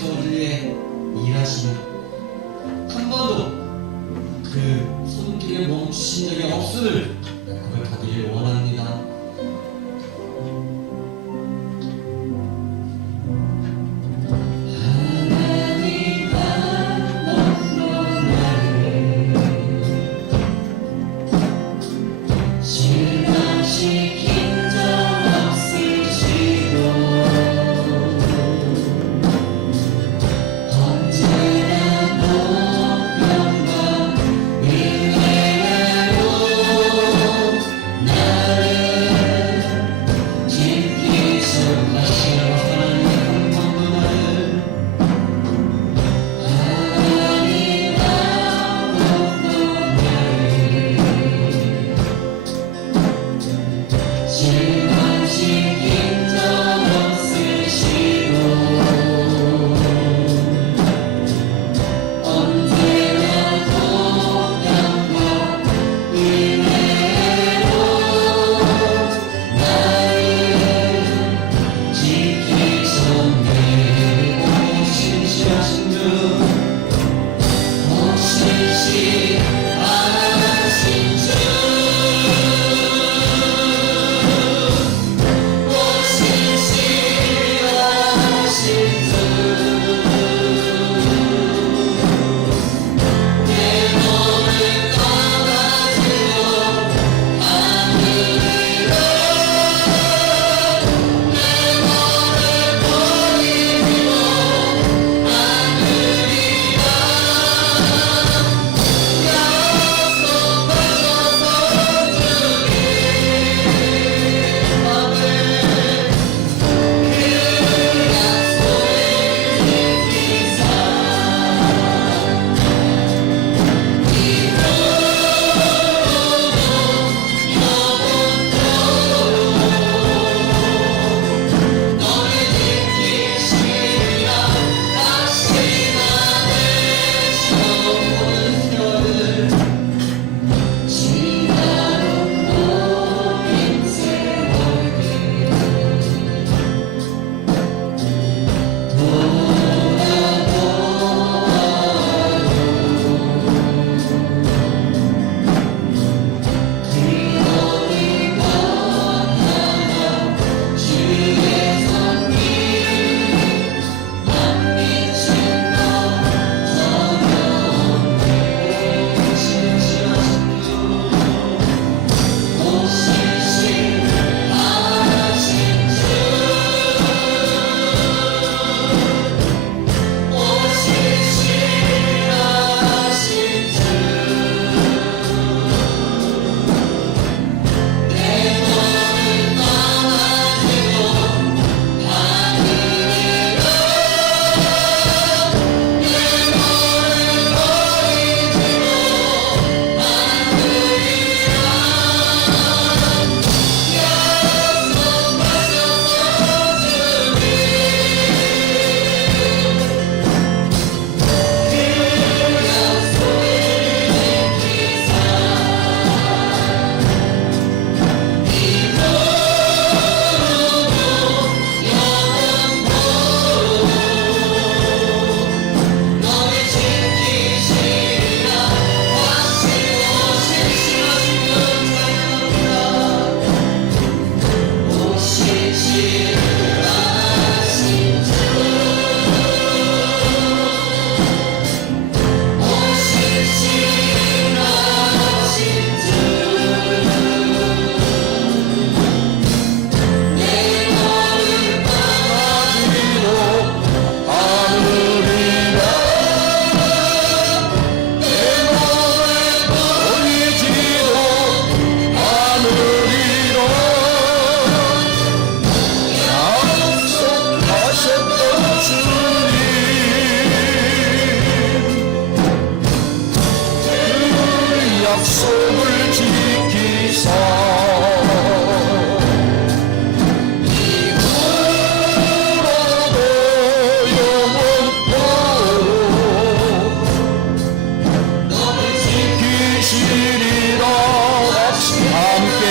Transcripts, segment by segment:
저를 위해 일하시며 한 번도 그 손길을 멈추신 적이 없음을 고백하기를 원합니다. 약속을 지키사 이후로도 영원토록 너를 지키시리라. 함께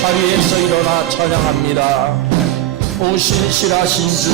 자리에서 일어나 찬양합니다. 오 신실하신 주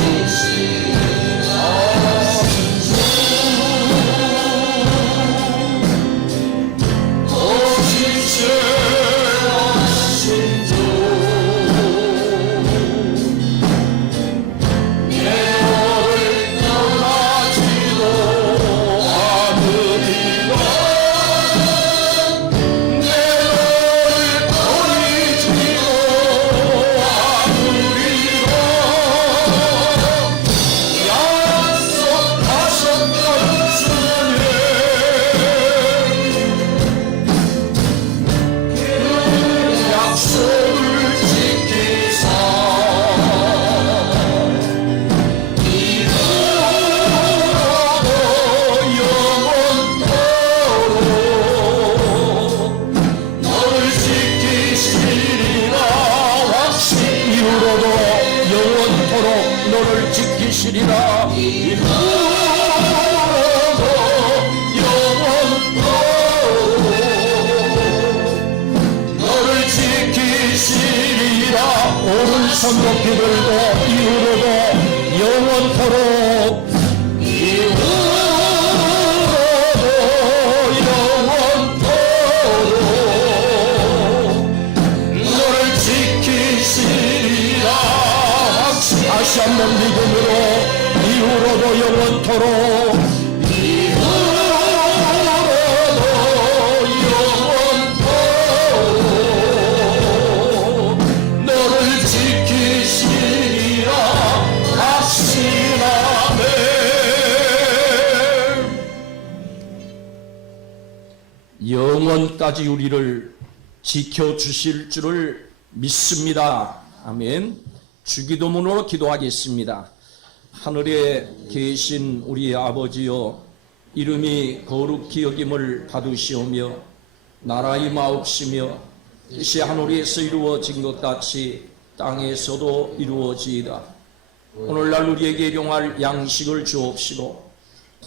손 높이 들고 이후로도 영원토록 너를 지키시리라. 다시 한번 믿음으로 이후로도 영원토록 너를 지키시리라 확신하네. 영원까지 우리를 지켜주실 줄을 믿습니다. 아멘. 주기도문으로 기도하겠습니다. 하늘에 계신 우리 아버지여, 이름이 거룩히 여김을 받으시오며 나라의 마옵시며 뜻이 하늘에서 이루어진 것 같이 땅에서도 이루어지이다. 오늘날 우리에게 일용할 양식을 주옵시고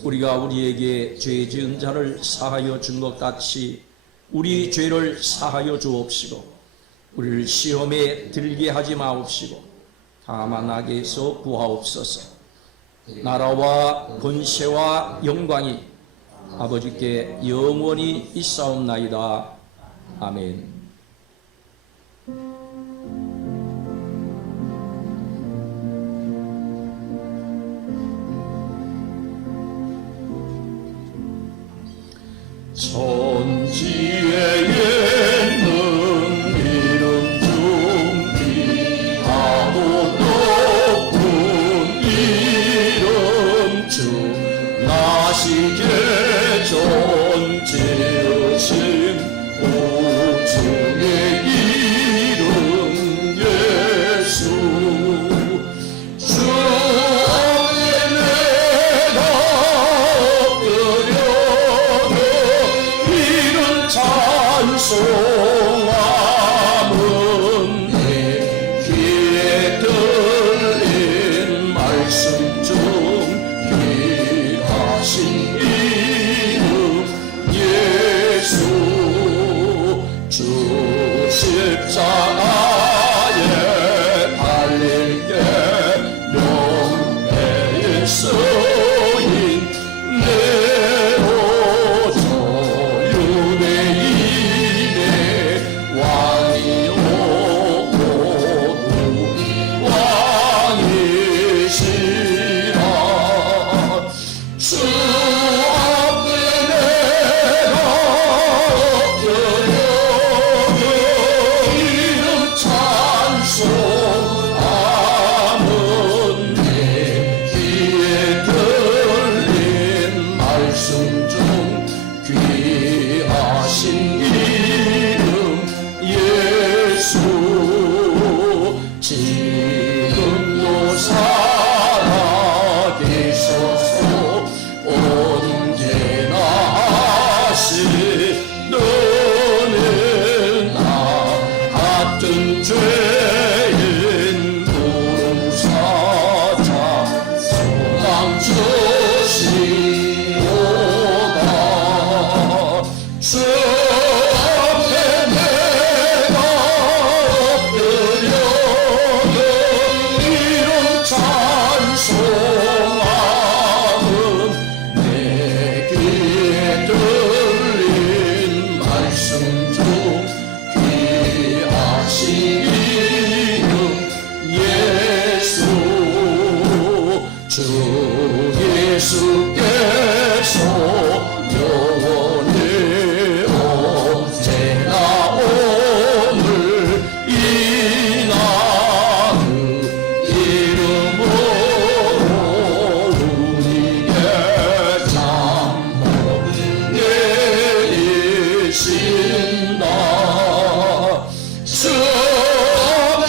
우리가 우리에게 죄 지은 자를 사하여 준 것 같이 우리 죄를 사하여 주옵시고 우리를 시험에 들게 하지 마옵시고 다만 악에서 구하옵소서. 나라와 권세와 영광이 아버지께 영원히 있사옵나이다. 아멘. 천지에 있는 이름 중 귀하고 높은 이름 중 나시게 존재하신 우주의 이름 예수. 주 앞에 내가 엎드려 이름 찬송함은 내 귀에 들린 말씀 중 귀하신 이름 예수. 주 십자가에 달릴 때 명패에 쓰인 내 유대인의 왕이 오고 왕이시라. 주 앞에 내가 엎드려 이름 찬송함은 내 귀에 들린 말씀 중 귀하신 이름 예수. 지금도 살아계셔서 언제나 하시는 나 같은 죄인 부름사자 소망 주시오다. 주 앞에 내가 엎드려 이름 찬송함은 내 귀에 들린 말씀 중 귀하신 이름 예수. 주 예수께서 영원히 언제나 오늘 이 나의 이름으로 우리에게 잠못 내리신다. 주 앞에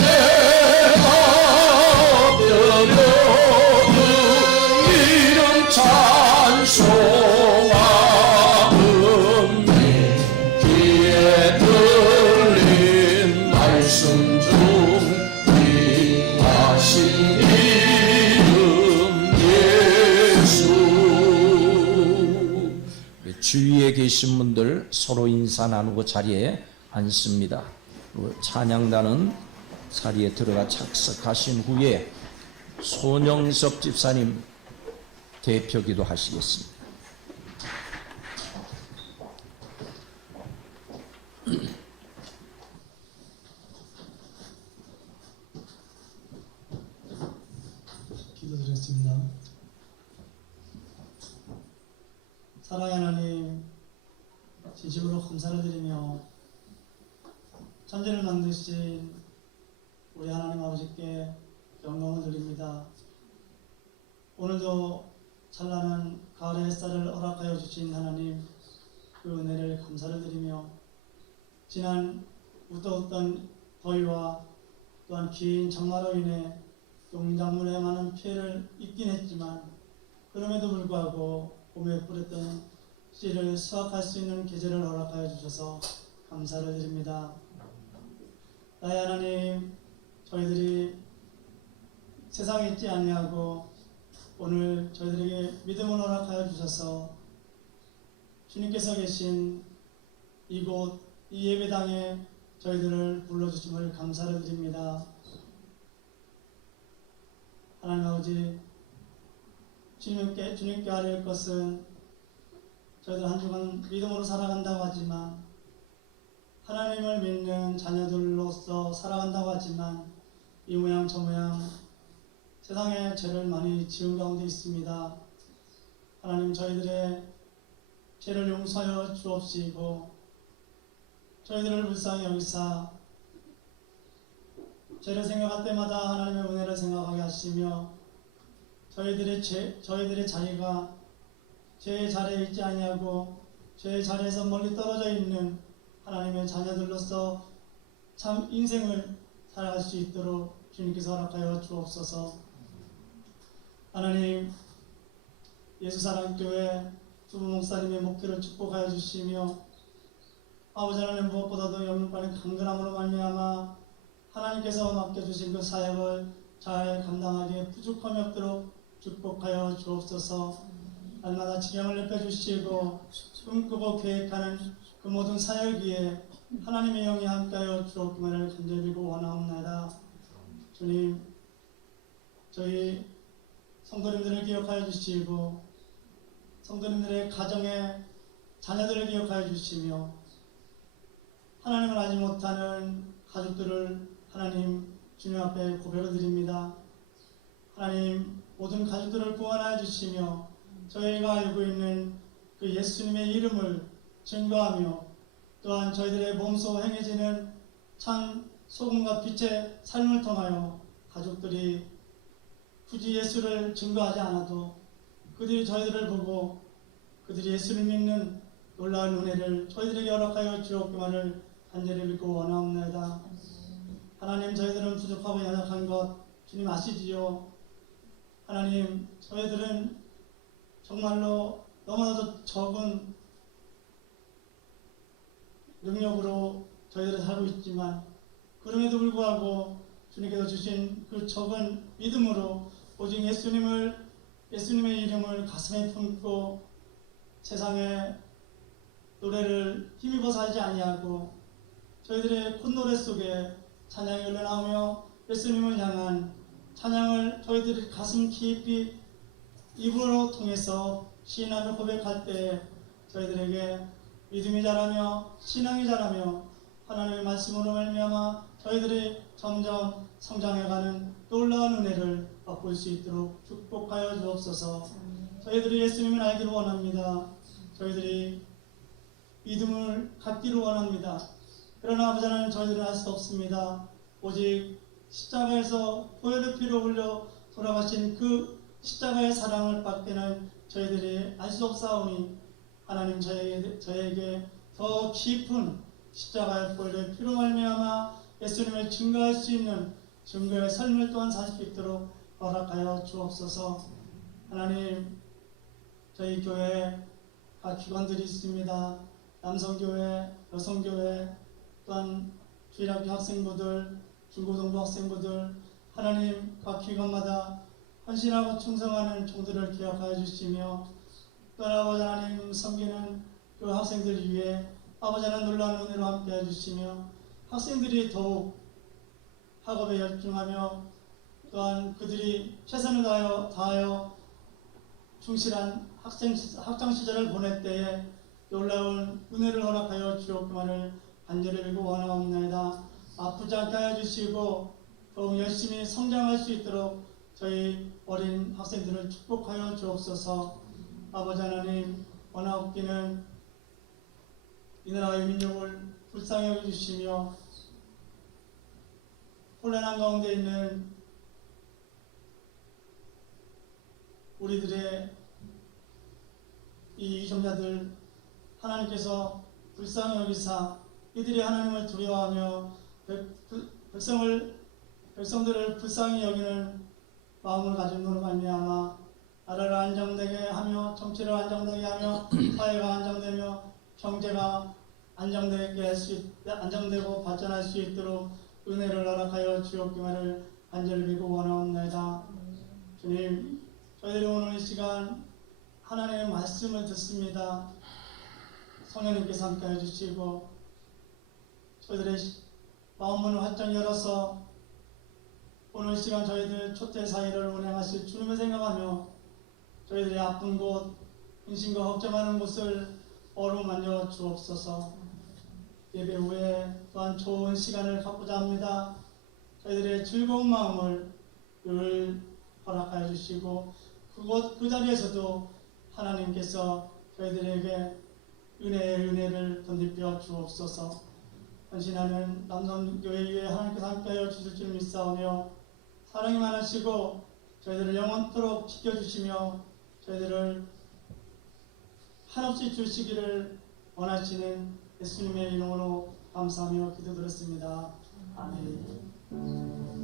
내가 엎드려 이름 찬송함은 내 귀에 들린 말씀 중 귀하신 이름 예수. 주위에 계신 분들 서로 인사 나누고 자리에 앉습니다. 찬양단은 자리에 들어가 착석하신 후에 손영섭 집사님 대표기도 하시겠습니다. 기도드렸습니다. 사랑의 하나님, 진심으로 감사를 드리며 천지를 만드신 우리 하나님 아버지께 영광을 드립니다. 오늘도 찬란한 가을의 햇살을 허락하여 주신 하나님, 그 은혜를 감사를 드리며 지난 웃었던 더위와 또한 긴 장마로 인해 농작물에 많은 피해를 입긴 했지만 그럼에도 불구하고 봄에 뿌렸던 씨를 수확할 수 있는 계절을 허락하여 주셔서 감사를 드립니다. 나의 하나님, 저희들이 세상에 있지 아니하고 오늘 저희들에게 믿음을 허락하여 주셔서 주님께서 계신 이곳 이 예배당에 저희들을 불러주심을 감사를 드립니다. 하나님 아버지, 주님께 아뢰을 것은 저희들 한 주간 믿음으로 살아간다고 하지만, 하나님을 믿는 자녀들로서 살아간다고 하지만 이 모양 저 모양 세상에 죄를 많이 지은 가운데 있습니다. 하나님, 저희들의 죄를 용서하여 주옵시고 저희들을 불쌍히 여기사 죄를 생각할 때마다 하나님의 은혜를 생각하게 하시며 저희들의 자리가 죄의 자리에 있지 아니하고 죄의 자리에서 멀리 떨어져 있는 하나님의 자녀들로서 참 인생을 살아갈 수 있도록 주님께서 허락하여 주옵소서. 하나님, 예수사랑교회 두부 목사님의 목회를 축복하여 주시며 아버지 하나님, 무엇보다도 영육간의 강건함으로 말미암아 하나님께서 맡겨주신 그 사역을 잘 감당하기에 부족함이 없도록 축복하여 주옵소서. 날마다 지경을 넓혀주시고 꿈꾸고 계획하는 그 모든 사역 위에 하나님의 영이 함께하여 주옵기만을 간절히 빌고 원하옵나이다. 주님, 저희 성도님들을 기억하여 주시고 성도님들의 가정의 자녀들을 기억하여 주시며 하나님을 알지 못하는 가족들을 하나님 주님 앞에 고백을 드립니다. 하나님, 모든 가족들을 구원하여 주시며 저희가 알고 있는 그 예수님의 이름을 증거하며 또한 저희들의 몸소 행해지는 참 소금과 빛의 삶을 통하여 가족들이 굳이 예수를 증거하지 않아도 그들이 저희들을 보고 그들이 예수를 믿는 놀라운 은혜를 저희들에게 허락하여 주옵기만을 간절히 믿고 원하옵나이다. 하나님, 저희들은 부족하고 연약한 것 주님 아시지요. 하나님, 저희들은 정말로 너무나도 적은 능력으로 저희들이 살고 있지만 그럼에도 불구하고 주님께서 주신 그 적은 믿음으로 오직 예수님의 이름을 가슴에 품고 세상의 노래를 힘입어 살지 아니하고 저희들의 콧노래 속에 찬양이 흘러나오며 예수님을 향한 찬양을 저희들이 가슴 깊이 입으로 통해서 시인하며 고백할 때 저희들에게 믿음이 자라며 신앙이 자라며 하나님의 말씀으로 말미암아 저희들이 점점 성장해가는 놀라운 은혜를 맛볼 수 있도록 축복하여 주옵소서. 저희들이 예수님을 알기를 원합니다. 저희들이 믿음을 갖기를 원합니다. 그러나 아버지 하나님, 저희들은 할 수 없습니다. 오직 십자가에서 보혈의 피로 흘려 돌아가신 그 십자가의 사랑을 밖에는 저희들이 알 수 없사오니 하나님, 저에게 더 깊은 십자가의 보혈의 피로 말미암아 예수님을 증거할 수 있는 증거의 삶을 또한 살 수 있도록 허락하여 주옵소서. 하나님, 저희 교회에 각 기관들이 있습니다. 남성교회, 여성교회, 또한 주일학교 학생부들, 중고등부 학생부들, 하나님 각 기관마다 헌신하고 충성하는 종들을 기억하여 주시며 또한 아버지 하나님 섬기는 그 학생들 위해 아버지 하나님 놀라운 은혜로 함께해 주시며 학생들이 더욱 학업에 열중하며 또한 그들이 최선을 다하여 충실한 학창 시절을 보낼 때에 놀라운 은혜를 허락하여 주옵기만을 간절히 빌고 원하옵나이다. 아프지 않게 하여 주시고 더욱 열심히 성장할 수 있도록 저희 어린 학생들을 축복하여 주옵소서. 아버지 하나님, 원하옵기는 이 나라의 민족을 불쌍히 여겨주시며 혼란한 가운데 있는 우리들의 이 이종자들 하나님께서 불쌍히 여기사 이들이 하나님을 두려워하며 백성들을 불쌍히 여기는 마음을 가짐으로 말미암아 나라를 안정되게 하며 정치를 안정되게 하며 사회가 안정되며 경제가 안정되고 발전할 수 있도록 은혜를 허락하여 주옵기만을 간절히 빌고 원하옵나이다. 주님, 저희들이 오늘 이 시간 하나님의 말씀을 듣습니다. 성령님께서 함께해 주시고 저희들의 마음문을 활짝 열어서 오늘 이 시간 저희들 초대 사회를 운행하실 주님을 생각하며 저희들의 아픈 곳, 근심과 걱정하는 곳을 어루만져 주옵소서. 예배 후에 또한 좋은 시간을 갖고자 합니다. 저희들의 즐거운 마음을 늘 허락하여 주시고 그 자리에서도 하나님께서 저희들에게 은혜의 은혜를 덧입혀 주옵소서. 헌신하는 남성교회 위에 하나님께서 함께하여 주실 줄 믿사오며 사랑이 많으시고 저희들을 영원토록 지켜주시며 저희들을 한없이 주시기를 원하시는 예수님의 이름으로 감사하며 기도드렸습니다. 아멘.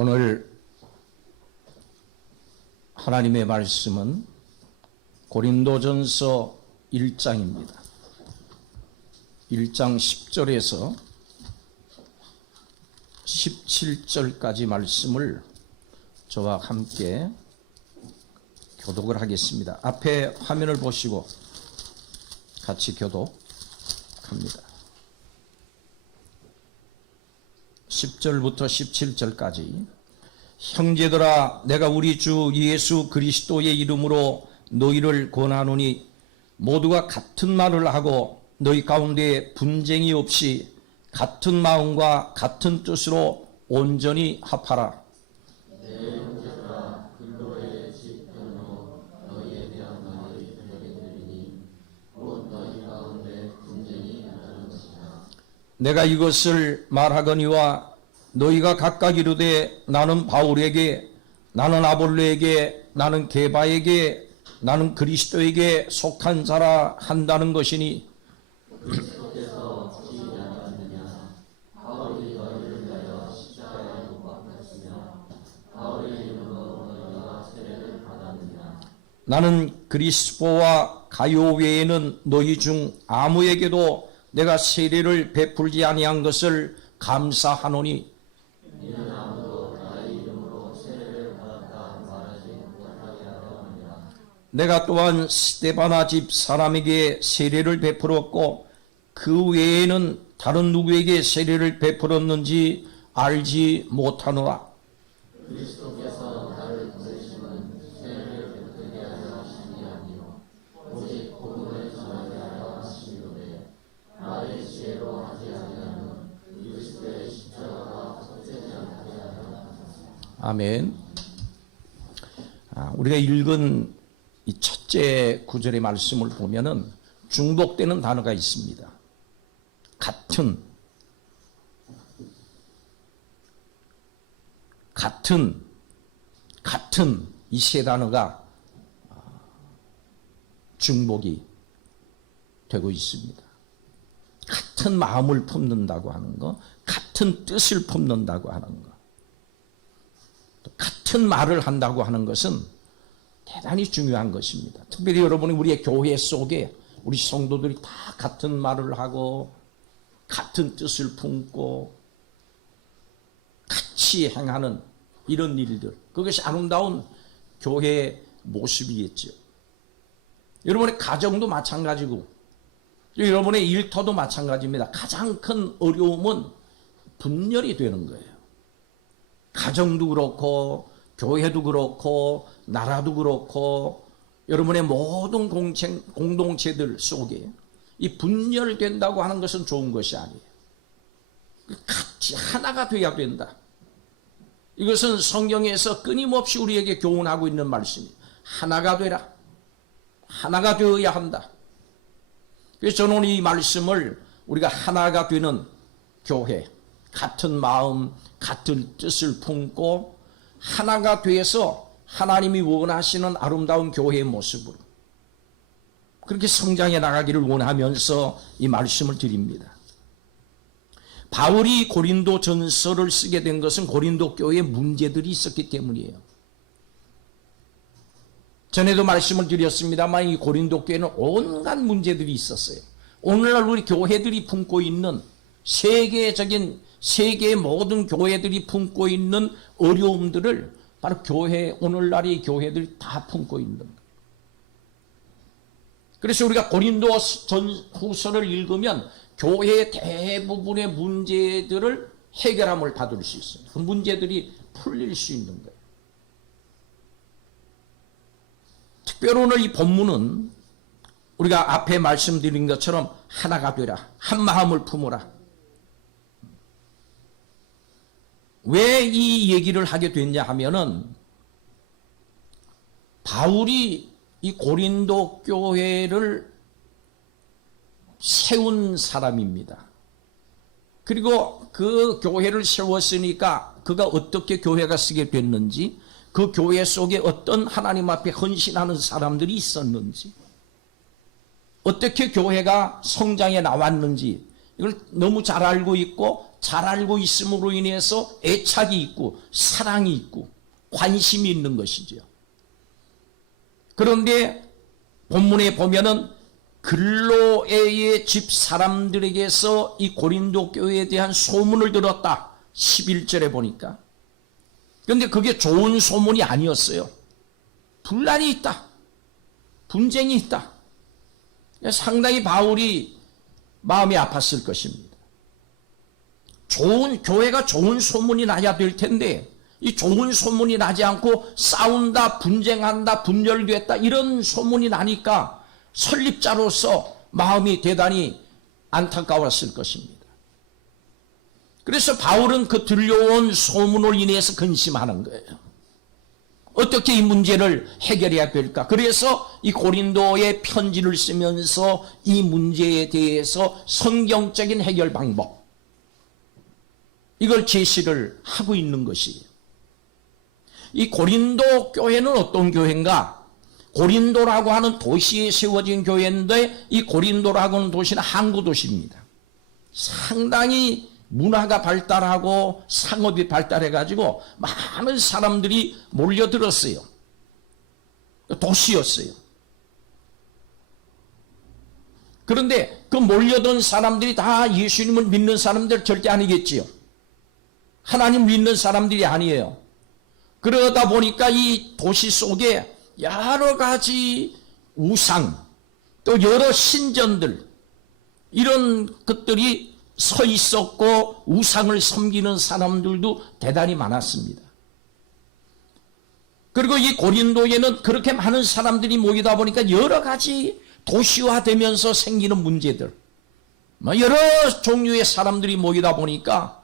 오늘 하나님의 말씀은 고린도전서 1장입니다. 1장 10절에서 17절까지 말씀을 저와 함께 교독을 하겠습니다. 앞에 화면을 보시고 같이 교독합니다. 10절부터 17절까지 형제들아 내가 우리 주 예수 그리스도의 이름으로 너희를 권하노니 모두가 같은 말을 하고 너희 가운데 분쟁이 없이 같은 마음과 같은 뜻으로 온전히 합하라. 내가 이것을 말하거니와 너희가 각각 이르되 나는 바울에게 나는 아볼로에게 나는 게바에게 나는 그리스도에게 속한 자라 한다는 것이니 나는 그리스도와 가요 외에는 너희 중 아무에게도 내가 세례를 베풀지 아니한 것을 감사하노니 내가 또한 스데바나 집 사람에게 세례를 베풀었고 그 외에는 다른 누구에게 세례를 베풀었는지 알지 못하노라. 아멘. 우리가 읽은 이 첫째 구절의 말씀을 보면은 중복되는 단어가 있습니다. 같은 이 세 단어가 중복이 되고 있습니다. 같은 마음을 품는다고 하는 거, 같은 뜻을 품는다고 하는 거, 또 같은 말을 한다고 하는 것은 대단히 중요한 것입니다. 특별히 여러분이 우리의 교회 속에 우리 성도들이 다 같은 말을 하고 같은 뜻을 품고 같이 행하는 이런 일들, 그것이 아름다운 교회의 모습이겠죠. 여러분의 가정도 마찬가지고 여러분의 일터도 마찬가지입니다. 가장 큰 어려움은 분열이 되는 거예요. 가정도 그렇고 교회도 그렇고 나라도 그렇고 여러분의 모든 공동체들 속에 이 분열된다고 하는 것은 좋은 것이 아니에요. 같이 하나가 돼야 된다. 이것은 성경에서 끊임없이 우리에게 교훈하고 있는 말씀이에요. 하나가 되라. 하나가 되어야 한다. 그래서 저는 이 말씀을 우리가 하나가 되는 교회, 같은 마음, 같은 뜻을 품고 하나가 돼서 하나님이 원하시는 아름다운 교회의 모습으로 그렇게 성장해 나가기를 원하면서 이 말씀을 드립니다. 바울이 고린도 전서를 쓰게 된 것은 고린도 교회에 문제들이 있었기 때문이에요. 전에도 말씀을 드렸습니다만 이 고린도 교회는 온갖 문제들이 있었어요. 오늘날 우리 교회들이 품고 있는 세계의 모든 교회들이 품고 있는 어려움들을 바로 오늘날의 교회들이 다 품고 있는 거예요. 그래서 우리가 고린도 후서를 읽으면 교회의 대부분의 문제들을 해결함을 받을 수 있어요. 그 문제들이 풀릴 수 있는 거예요. 특별히 오늘 이 본문은 우리가 앞에 말씀드린 것처럼 하나가 되라, 한 마음을 품어라. 왜 이 얘기를 하게 됐냐 하면은 바울이 이 고린도 교회를 세운 사람입니다. 그리고 그 교회를 세웠으니까 그가 어떻게 교회가 쓰게 됐는지, 그 교회 속에 어떤 하나님 앞에 헌신하는 사람들이 있었는지, 어떻게 교회가 성장해 나왔는지 이걸 너무 잘 알고 있고, 잘 알고 있음으로 인해서 애착이 있고 사랑이 있고 관심이 있는 것이죠. 그런데 본문에 보면은 글로에의 집 사람들에게서 이 고린도 교회에 대한 소문을 들었다. 11절에 보니까. 그런데 그게 좋은 소문이 아니었어요. 분란이 있다. 분쟁이 있다. 상당히 바울이 마음이 아팠을 것입니다. 교회가 좋은 소문이 나야 될 텐데 이 좋은 소문이 나지 않고 싸운다, 분쟁한다, 분열됐다 이런 소문이 나니까 설립자로서 마음이 대단히 안타까웠을 것입니다. 그래서 바울은 그 들려온 소문을 인해서 근심하는 거예요. 어떻게 이 문제를 해결해야 될까? 그래서 이 고린도에 편지를 쓰면서 이 문제에 대해서 성경적인 해결 방법, 이걸 제시를 하고 있는 것이에요. 이 고린도 교회는 어떤 교회인가? 고린도라고 하는 도시에 세워진 교회인데 이 고린도라고 하는 도시는 항구 도시입니다. 상당히 문화가 발달하고 상업이 발달해가지고 많은 사람들이 몰려들었어요. 도시였어요. 그런데 그 몰려든 사람들이 다 예수님을 믿는 사람들 절대 아니겠지요. 하나님 믿는 사람들이 아니에요. 그러다 보니까 이 도시 속에 여러 가지 우상, 또 여러 신전들, 이런 것들이 서 있었고 우상을 섬기는 사람들도 대단히 많았습니다. 그리고 이 고린도에는 그렇게 많은 사람들이 모이다 보니까 여러 가지 도시화되면서 생기는 문제들, 여러 종류의 사람들이 모이다 보니까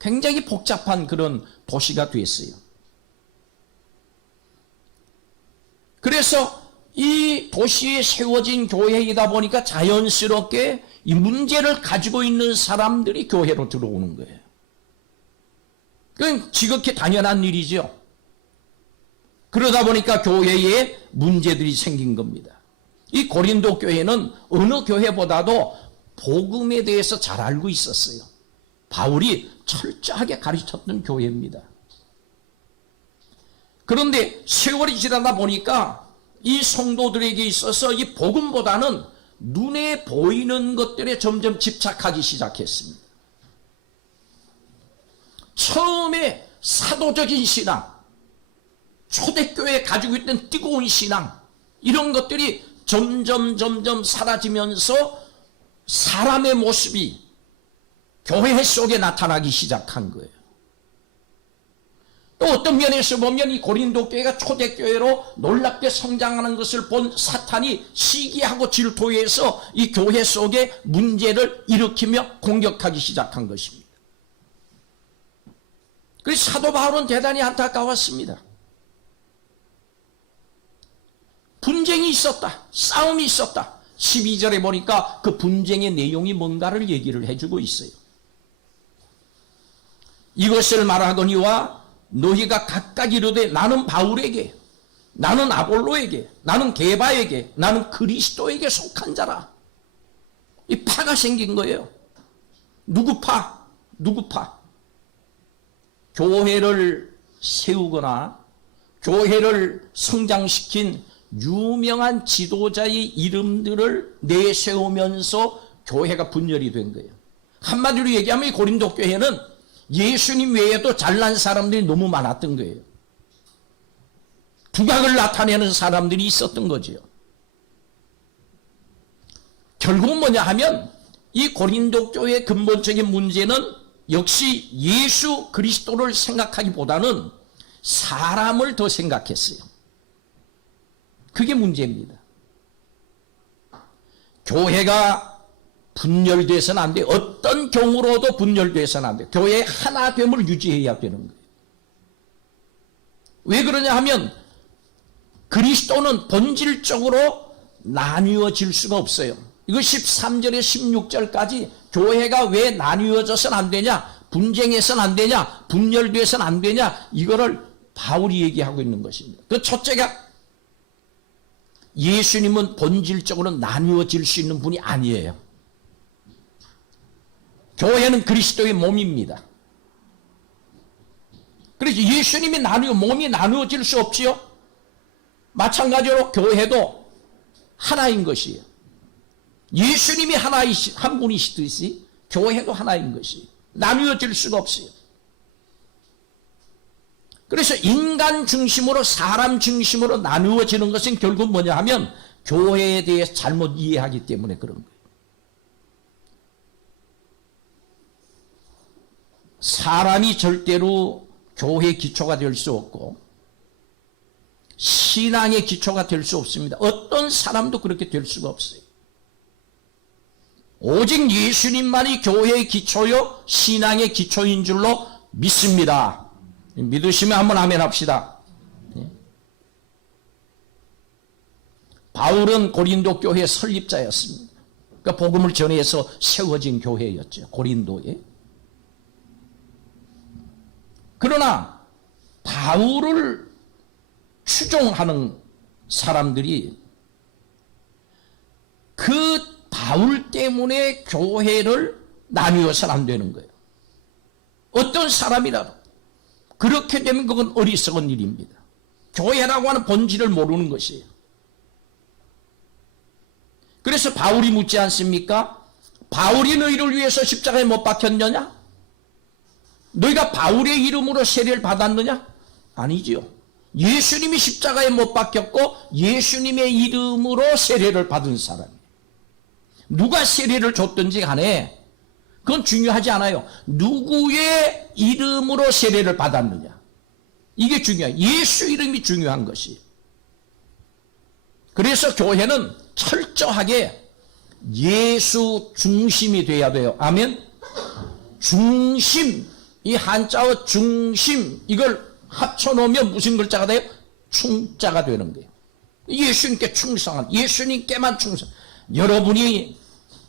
굉장히 복잡한 그런 도시가 됐어요. 그래서 이 도시에 세워진 교회이다 보니까 자연스럽게 이 문제를 가지고 있는 사람들이 교회로 들어오는 거예요. 그건 지극히 당연한 일이죠. 그러다 보니까 교회에 문제들이 생긴 겁니다. 이 고린도 교회는 어느 교회보다도 복음에 대해서 잘 알고 있었어요. 바울이 철저하게 가르쳤던 교회입니다. 그런데 세월이 지나다 보니까 이 성도들에게 있어서 이 복음보다는 눈에 보이는 것들에 점점 집착하기 시작했습니다. 처음에 사도적인 신앙, 초대교회에 가지고 있던 뜨거운 신앙, 이런 것들이 점점 사라지면서 사람의 모습이 교회 속에 나타나기 시작한 거예요. 또 어떤 면에서 보면 이 고린도 교회가 초대교회로 놀랍게 성장하는 것을 본 사탄이 시기하고 질투해서 이 교회 속에 문제를 일으키며 공격하기 시작한 것입니다. 그래서 사도 바울은 대단히 안타까웠습니다. 분쟁이 있었다. 싸움이 있었다. 12절에 보니까 그 분쟁의 내용이 뭔가를 얘기를 해주고 있어요. 이것을 말하거니와 너희가 각각 이르되 나는 바울에게, 나는 아볼로에게, 나는 게바에게, 나는 그리스도에게 속한 자라. 이 파가 생긴 거예요. 누구 파? 누구 파? 교회를 세우거나 교회를 성장시킨 유명한 지도자의 이름들을 내세우면서 교회가 분열이 된 거예요. 한마디로 얘기하면 이 고린도 교회는 예수님 외에도 잘난 사람들이 너무 많았던 거예요. 두각을 나타내는 사람들이 있었던 거죠. 결국은 뭐냐 하면 이 고린도 교회의 근본적인 문제는 역시 예수 그리스도를 생각하기보다는 사람을 더 생각했어요. 그게 문제입니다. 교회가 분열돼서는 안 돼요. 어떤 경우로도 분열돼서는 안 돼요. 교회의 하나됨을 유지해야 되는 거예요. 왜 그러냐 하면 그리스도는 본질적으로 나뉘어질 수가 없어요. 이거 13절에 16절까지 교회가 왜 나뉘어져서는 안 되냐, 분쟁해서는 안 되냐, 분열돼서는 안 되냐, 이거를 바울이 얘기하고 있는 것입니다. 그 첫째가 예수님은 본질적으로 나뉘어질 수 있는 분이 아니에요. 교회는 그리스도의 몸입니다. 그래서 예수님이 몸이 나누어질 수 없지요. 마찬가지로 교회도 하나인 것이에요. 예수님이 한 분이시듯이 교회도 하나인 것이에요. 나누어질 수가 없어요. 그래서 인간 중심으로 사람 중심으로 나누어지는 것은 결국 뭐냐 하면 교회에 대해서 잘못 이해하기 때문에 그런 거예요. 사람이 절대로 교회의 기초가 될 수 없고 신앙의 기초가 될 수 없습니다. 어떤 사람도 그렇게 될 수가 없어요. 오직 예수님만이 교회의 기초요 신앙의 기초인 줄로 믿습니다. 믿으시면 한번 아멘 합시다. 바울은 고린도 교회 설립자였습니다. 그러니까 복음을 전해서 세워진 교회였죠. 고린도에. 그러나 바울을 추종하는 사람들이 그 바울 때문에 교회를 나뉘어서는 안 되는 거예요. 어떤 사람이라도 그렇게 되면 그건 어리석은 일입니다. 교회라고 하는 본질을 모르는 것이에요. 그래서 바울이 묻지 않습니까? 바울이 너희를 위해서 십자가에 못 박혔느냐? 너희가 바울의 이름으로 세례를 받았느냐? 아니지요. 예수님이 십자가에 못 박혔고 예수님의 이름으로 세례를 받은 사람이에요. 누가 세례를 줬든지 간에 그건 중요하지 않아요. 누구의 이름으로 세례를 받았느냐. 이게 중요해요. 예수 이름이 중요한 것이에요. 그래서 교회는 철저하게 예수 중심이 돼야 돼요. 아멘? 중심, 이 한자어 중심, 이걸 합쳐놓으면 무슨 글자가 돼요? 충자가 되는 거예요. 예수님께 충성한, 예수님께만 충성. 여러분이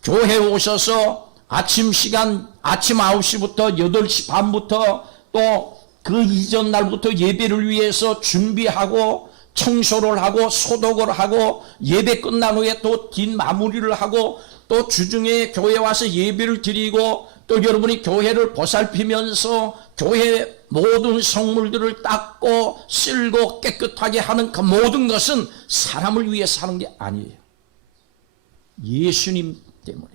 교회에 오셔서 아침 시간, 아침 9시부터 8시 반부터 또 그 이전 날부터 예배를 위해서 준비하고 청소를 하고 소독을 하고 예배 끝난 후에 또 뒷마무리를 하고 또 주중에 교회 와서 예배를 드리고 또 여러분이 교회를 보살피면서 교회 모든 성물들을 닦고 쓸고 깨끗하게 하는 그 모든 것은 사람을 위해서 하는 게 아니에요. 예수님 때문에,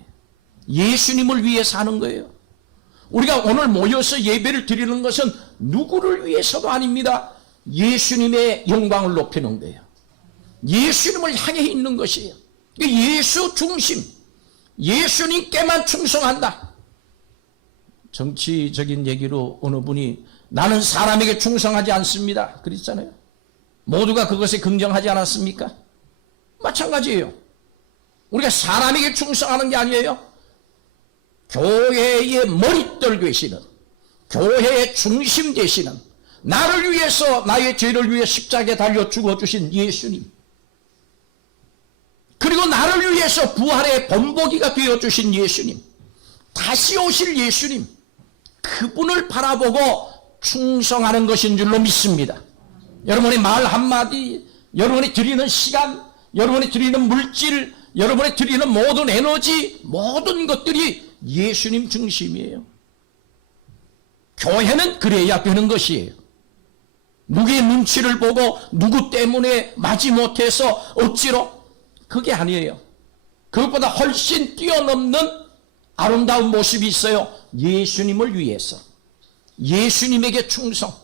예수님을 위해서 하는 거예요. 우리가 오늘 모여서 예배를 드리는 것은 누구를 위해서도 아닙니다. 예수님의 영광을 높이는 거예요. 예수님을 향해 있는 것이에요. 예수 중심, 예수님께만 충성한다. 정치적인 얘기로 어느 분이 나는 사람에게 충성하지 않습니다 그랬잖아요. 모두가 그것에 긍정하지 않았습니까? 마찬가지예요. 우리가 사람에게 충성하는 게 아니에요. 교회의 머릿돌 되시는, 교회의 중심 되시는, 나를 위해서, 나의 죄를 위해 십자가에 달려 죽어주신 예수님, 그리고 나를 위해서 부활의 본보기가 되어주신 예수님, 다시 오실 예수님, 그분을 바라보고 충성하는 것인 줄로 믿습니다. 여러분의 말 한마디, 여러분이 드리는 시간, 여러분이 드리는 물질, 여러분이 드리는 모든 에너지, 모든 것들이 예수님 중심이에요. 교회는 그래야 되는 것이에요. 누구의 눈치를 보고 누구 때문에 마지못해서 억지로, 그게 아니에요. 그것보다 훨씬 뛰어넘는 아름다운 모습이 있어요. 예수님을 위해서, 예수님에게 충성.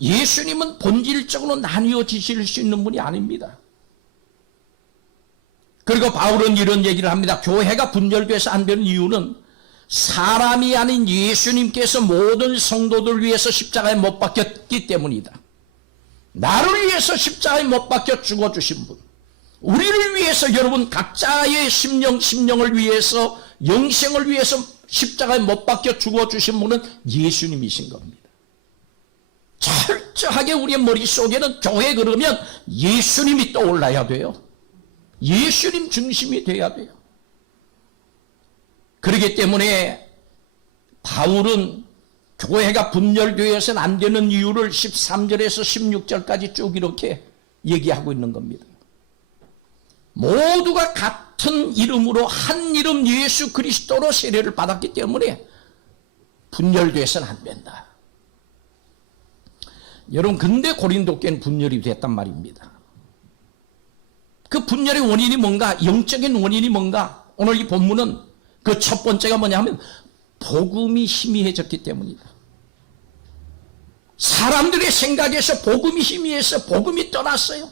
예수님은 본질적으로 나뉘어지실 수 있는 분이 아닙니다. 그리고 바울은 이런 얘기를 합니다. 교회가 분열돼서 안 되는 이유는 사람이 아닌 예수님께서 모든 성도들 위해서 십자가에 못 박혔기 때문이다. 나를 위해서 십자가에 못 박혀 죽어주신 분, 우리를 위해서, 여러분 각자의 심령을 위해서, 영생을 위해서 십자가에 못 박혀 죽어주신 분은 예수님이신 겁니다. 철저하게 우리의 머릿속에는 교회 그러면 예수님이 떠올라야 돼요. 예수님 중심이 돼야 돼요. 그렇기 때문에 바울은 교회가 분열되어서는 안 되는 이유를 13절에서 16절까지 쭉 이렇게 얘기하고 있는 겁니다. 모두가 같은 이름으로 한 이름 예수 그리스도로 세례를 받았기 때문에 분열돼서는 안 된다. 여러분, 근데 고린도교는 분열이 됐단 말입니다. 그 분열의 원인이 뭔가? 영적인 원인이 뭔가? 오늘 이 본문은 그 첫 번째가 뭐냐 하면 복음이 희미해졌기 때문이다. 사람들의 생각에서 복음이 희미해서 복음이 떠났어요.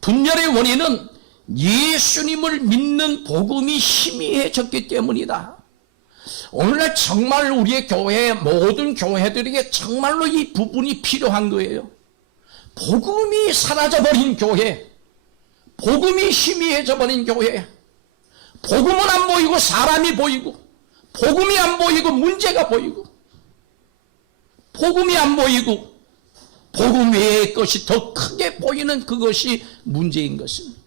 분열의 원인은 예수님을 믿는 복음이 희미해졌기 때문이다. 오늘날 정말 우리의 교회, 모든 교회들에게 정말로 이 부분이 필요한 거예요. 복음이 사라져버린 교회, 복음이 희미해져 버린 교회, 복음은 안 보이고 사람이 보이고, 복음이 안 보이고 문제가 보이고, 복음이 안 보이고 복음 외의 것이 더 크게 보이는 그것이 문제인 것입니다.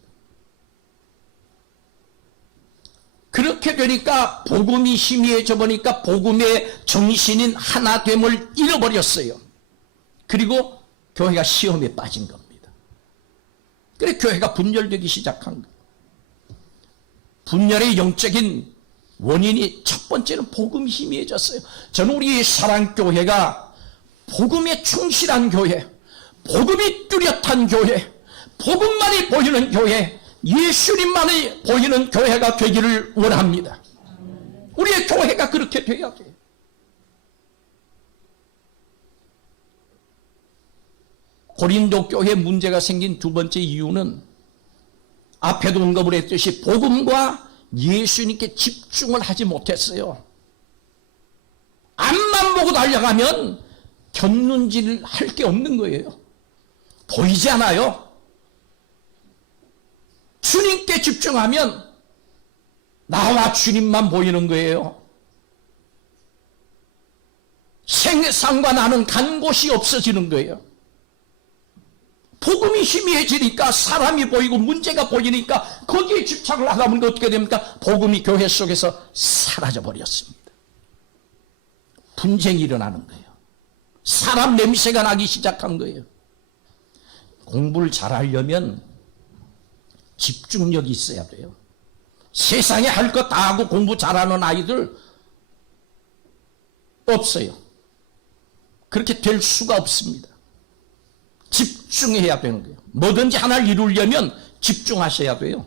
그렇게 되니까 복음이 희미해져 보니까 복음의 정신인 하나됨을 잃어버렸어요. 그리고 교회가 시험에 빠진 겁니다. 그래서 교회가 분열되기 시작한 거예요. 분열의 영적인 원인이 첫 번째는 복음이 희미해졌어요. 저는 우리 사랑교회가 복음에 충실한 교회, 복음이 뚜렷한 교회, 복음만이 보이는 교회, 예수님만이 보이는 교회가 되기를 원합니다. 우리의 교회가 그렇게 돼야 돼요. 고린도 교회에 문제가 생긴 두 번째 이유는 앞에도 언급을 했듯이 복음과 예수님께 집중을 하지 못했어요. 앞만 보고 달려가면 곁눈질 할 게 없는 거예요. 보이지 않아요. 주님께 집중하면 나와 주님만 보이는 거예요. 세상과 나는 간 곳이 없어지는 거예요. 복음이 희미해지니까 사람이 보이고 문제가 보이니까 거기에 집착을 하다 보니까 어떻게 됩니까? 복음이 교회 속에서 사라져 버렸습니다. 분쟁이 일어나는 거예요. 사람 냄새가 나기 시작한 거예요. 공부를 잘하려면 집중력이 있어야 돼요. 세상에 할 것 다 하고 공부 잘하는 아이들 없어요. 그렇게 될 수가 없습니다. 집중해야 되는 거예요. 뭐든지 하나를 이루려면 집중하셔야 돼요.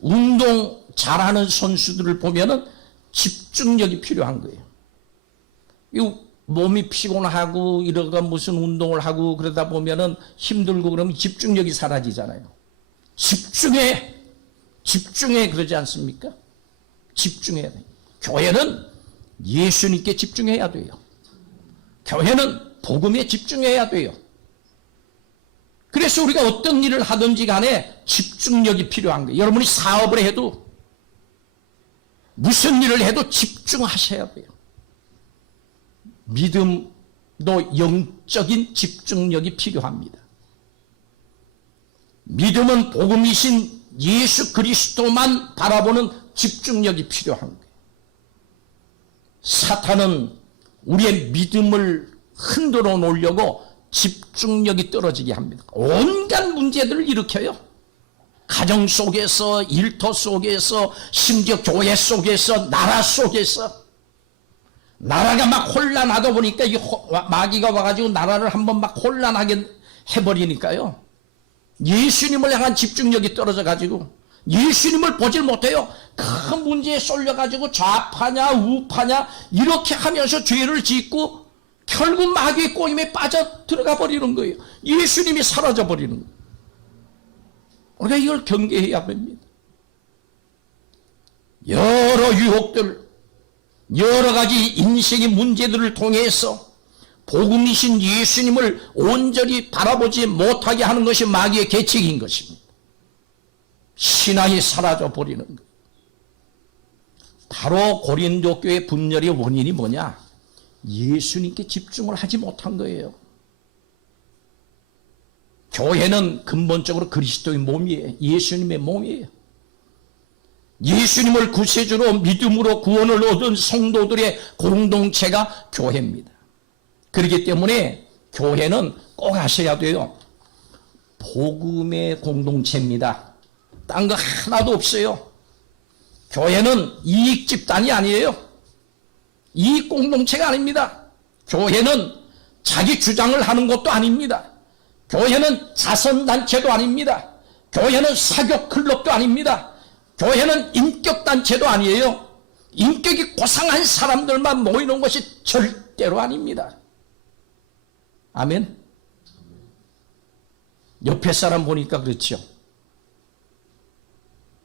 운동 잘하는 선수들을 보면은 집중력이 필요한 거예요. 이 몸이 피곤하고 이러가 무슨 운동을 하고 그러다 보면은 힘들고 그러면 집중력이 사라지잖아요. 집중해 그러지 않습니까? 집중해야 돼요. 교회는 예수님께 집중해야 돼요. 교회는 복음에 집중해야 돼요. 그래서 우리가 어떤 일을 하든지 간에 집중력이 필요한 거예요. 여러분이 사업을 해도 무슨 일을 해도 집중하셔야 돼요. 믿음도 영적인 집중력이 필요합니다. 믿음은 복음이신 예수 그리스도만 바라보는 집중력이 필요한 거예요. 사탄은 우리의 믿음을 흔들어 놓으려고 집중력이 떨어지게 합니다. 온갖 문제들을 일으켜요. 가정 속에서, 일터 속에서, 심지어 교회 속에서, 나라 속에서. 나라가 막 혼란하다 보니까 이 마귀가 와가지고 나라를 한번 막 혼란하게 해버리니까요. 예수님을 향한 집중력이 떨어져가지고 예수님을 보질 못해요. 큰 문제에 쏠려가지고 좌파냐 우파냐 이렇게 하면서 죄를 짓고 결국 마귀의 꼬임에 빠져 들어가 버리는 거예요. 예수님이 사라져 버리는 거예요. 우리가 이걸 경계해야 됩니다. 여러 유혹들, 여러 가지 인생의 문제들을 통해서 복음이신 예수님을 온전히 바라보지 못하게 하는 것이 마귀의 계책인 것입니다. 신앙이 사라져 버리는 거예요. 바로 고린도 교회 분열의 원인이 뭐냐? 예수님께 집중을 하지 못한 거예요. 교회는 근본적으로 그리스도의 몸이에요. 예수님의 몸이에요. 예수님을 구세주로 믿음으로 구원을 얻은 성도들의 공동체가 교회입니다. 그렇기 때문에 교회는 꼭 아셔야 돼요. 복음의 공동체입니다. 딴 거 하나도 없어요. 교회는 이익 집단이 아니에요. 이익 공동체가 아닙니다. 교회는 자기 주장을 하는 것도 아닙니다. 교회는 자선단체도 아닙니다. 교회는 사교 클럽도 아닙니다. 교회는 인격단체도 아니에요. 인격이 고상한 사람들만 모이는 것이 절대로 아닙니다. 아멘. 옆에 사람 보니까 그렇죠.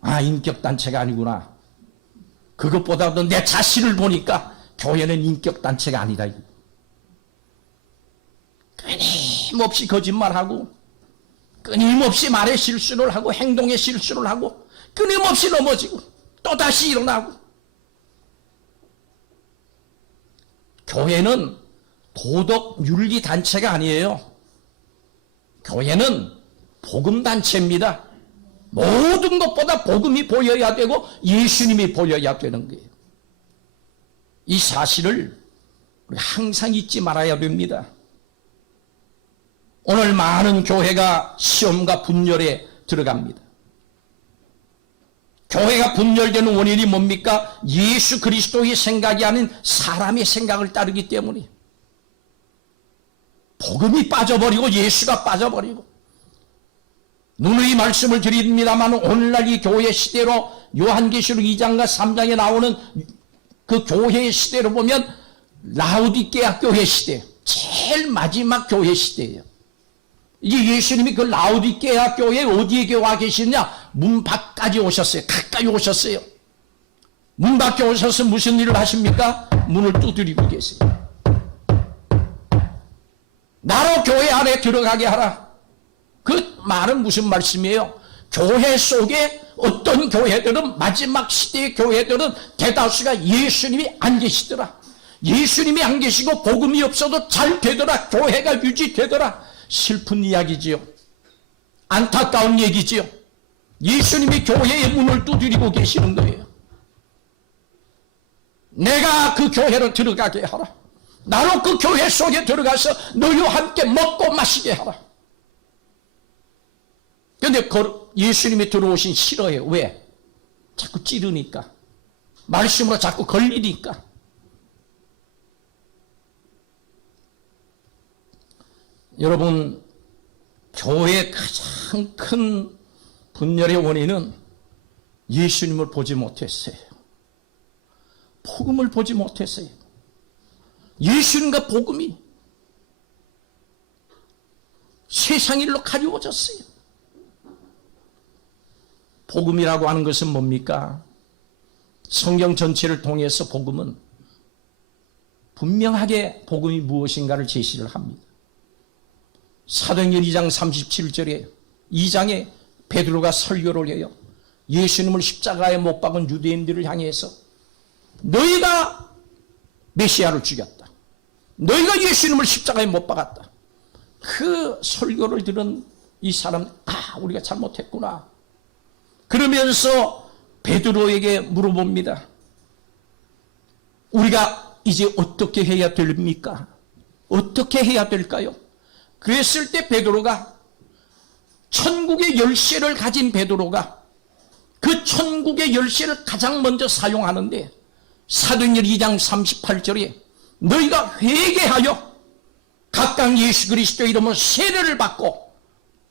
아, 인격단체가 아니구나. 그것보다도 내 자신을 보니까 교회는 인격단체가 아니다. 끊임없이 거짓말하고 끊임없이 말에 실수를 하고 행동에 실수를 하고 끊임없이 넘어지고 또다시 일어나고. 교회는 도덕 윤리 단체가 아니에요. 교회는 복음 단체입니다. 모든 것보다 복음이 보여야 되고 예수님이 보여야 되는 거예요. 이 사실을 우리 항상 잊지 말아야 됩니다. 오늘 많은 교회가 시험과 분열에 들어갑니다. 교회가 분열되는 원인이 뭡니까? 예수 그리스도의 생각이 아닌 사람의 생각을 따르기 때문에 복음이 빠져버리고 예수가 빠져버리고. 누누이 말씀을 드립니다만 오늘날 이 교회 시대로 요한계시록 2장과 3장에 나오는 그 교회의 시대로 보면 라우디게아 교회 시대, 제일 마지막 교회 시대예요. 이제 예수님이 그 라우디게아 교회에 어디에 와 계시느냐? 문 밖까지 오셨어요. 가까이 오셨어요. 문 밖에 오셔서 무슨 일을 하십니까? 문을 두드리고 계세요. 나로 교회 안에 들어가게 하라. 그 말은 무슨 말씀이에요? 교회 속에 어떤 교회들은, 마지막 시대의 교회들은 대다수가 예수님이 안 계시더라. 예수님이 안 계시고 복음이 없어도 잘 되더라. 교회가 유지되더라. 슬픈 이야기지요. 안타까운 얘기지요. 예수님이 교회의 문을 두드리고 계시는 거예요. 내가 그 교회로 들어가게 하라. 나로 그 교회 속에 들어가서 너희와 함께 먹고 마시게 하라. 그런데 예수님이 들어오신 싫어해요. 왜? 자꾸 찌르니까. 말씀으로 자꾸 걸리니까. 여러분, 교회의 가장 큰 분열의 원인은 예수님을 보지 못했어요. 복음을 보지 못했어요. 예수님과 복음이 세상 일로 가리워졌어요. 복음이라고 하는 것은 뭡니까? 성경 전체를 통해서 복음은 분명하게 복음이 무엇인가를 제시를 합니다. 사도행전 2장 37절에 2장에 베드로가 설교를 해요. 예수님을 십자가에 못 박은 유대인들을 향해서 너희가 메시아를 죽였다. 너희가 예수님을 십자가에 못 박았다. 그 설교를 들은 이 사람, 우리가 잘못했구나. 그러면서 베드로에게 물어봅니다. 우리가 이제 어떻게 해야 됩니까? 어떻게 해야 될까요? 그랬을 때 베드로가, 천국의 열쇠를 가진 베드로가 그 천국의 열쇠를 가장 먼저 사용하는데, 사도행전 2장 38절에 너희가 회개하여 각각 예수 그리스도의 이름으로 세례를 받고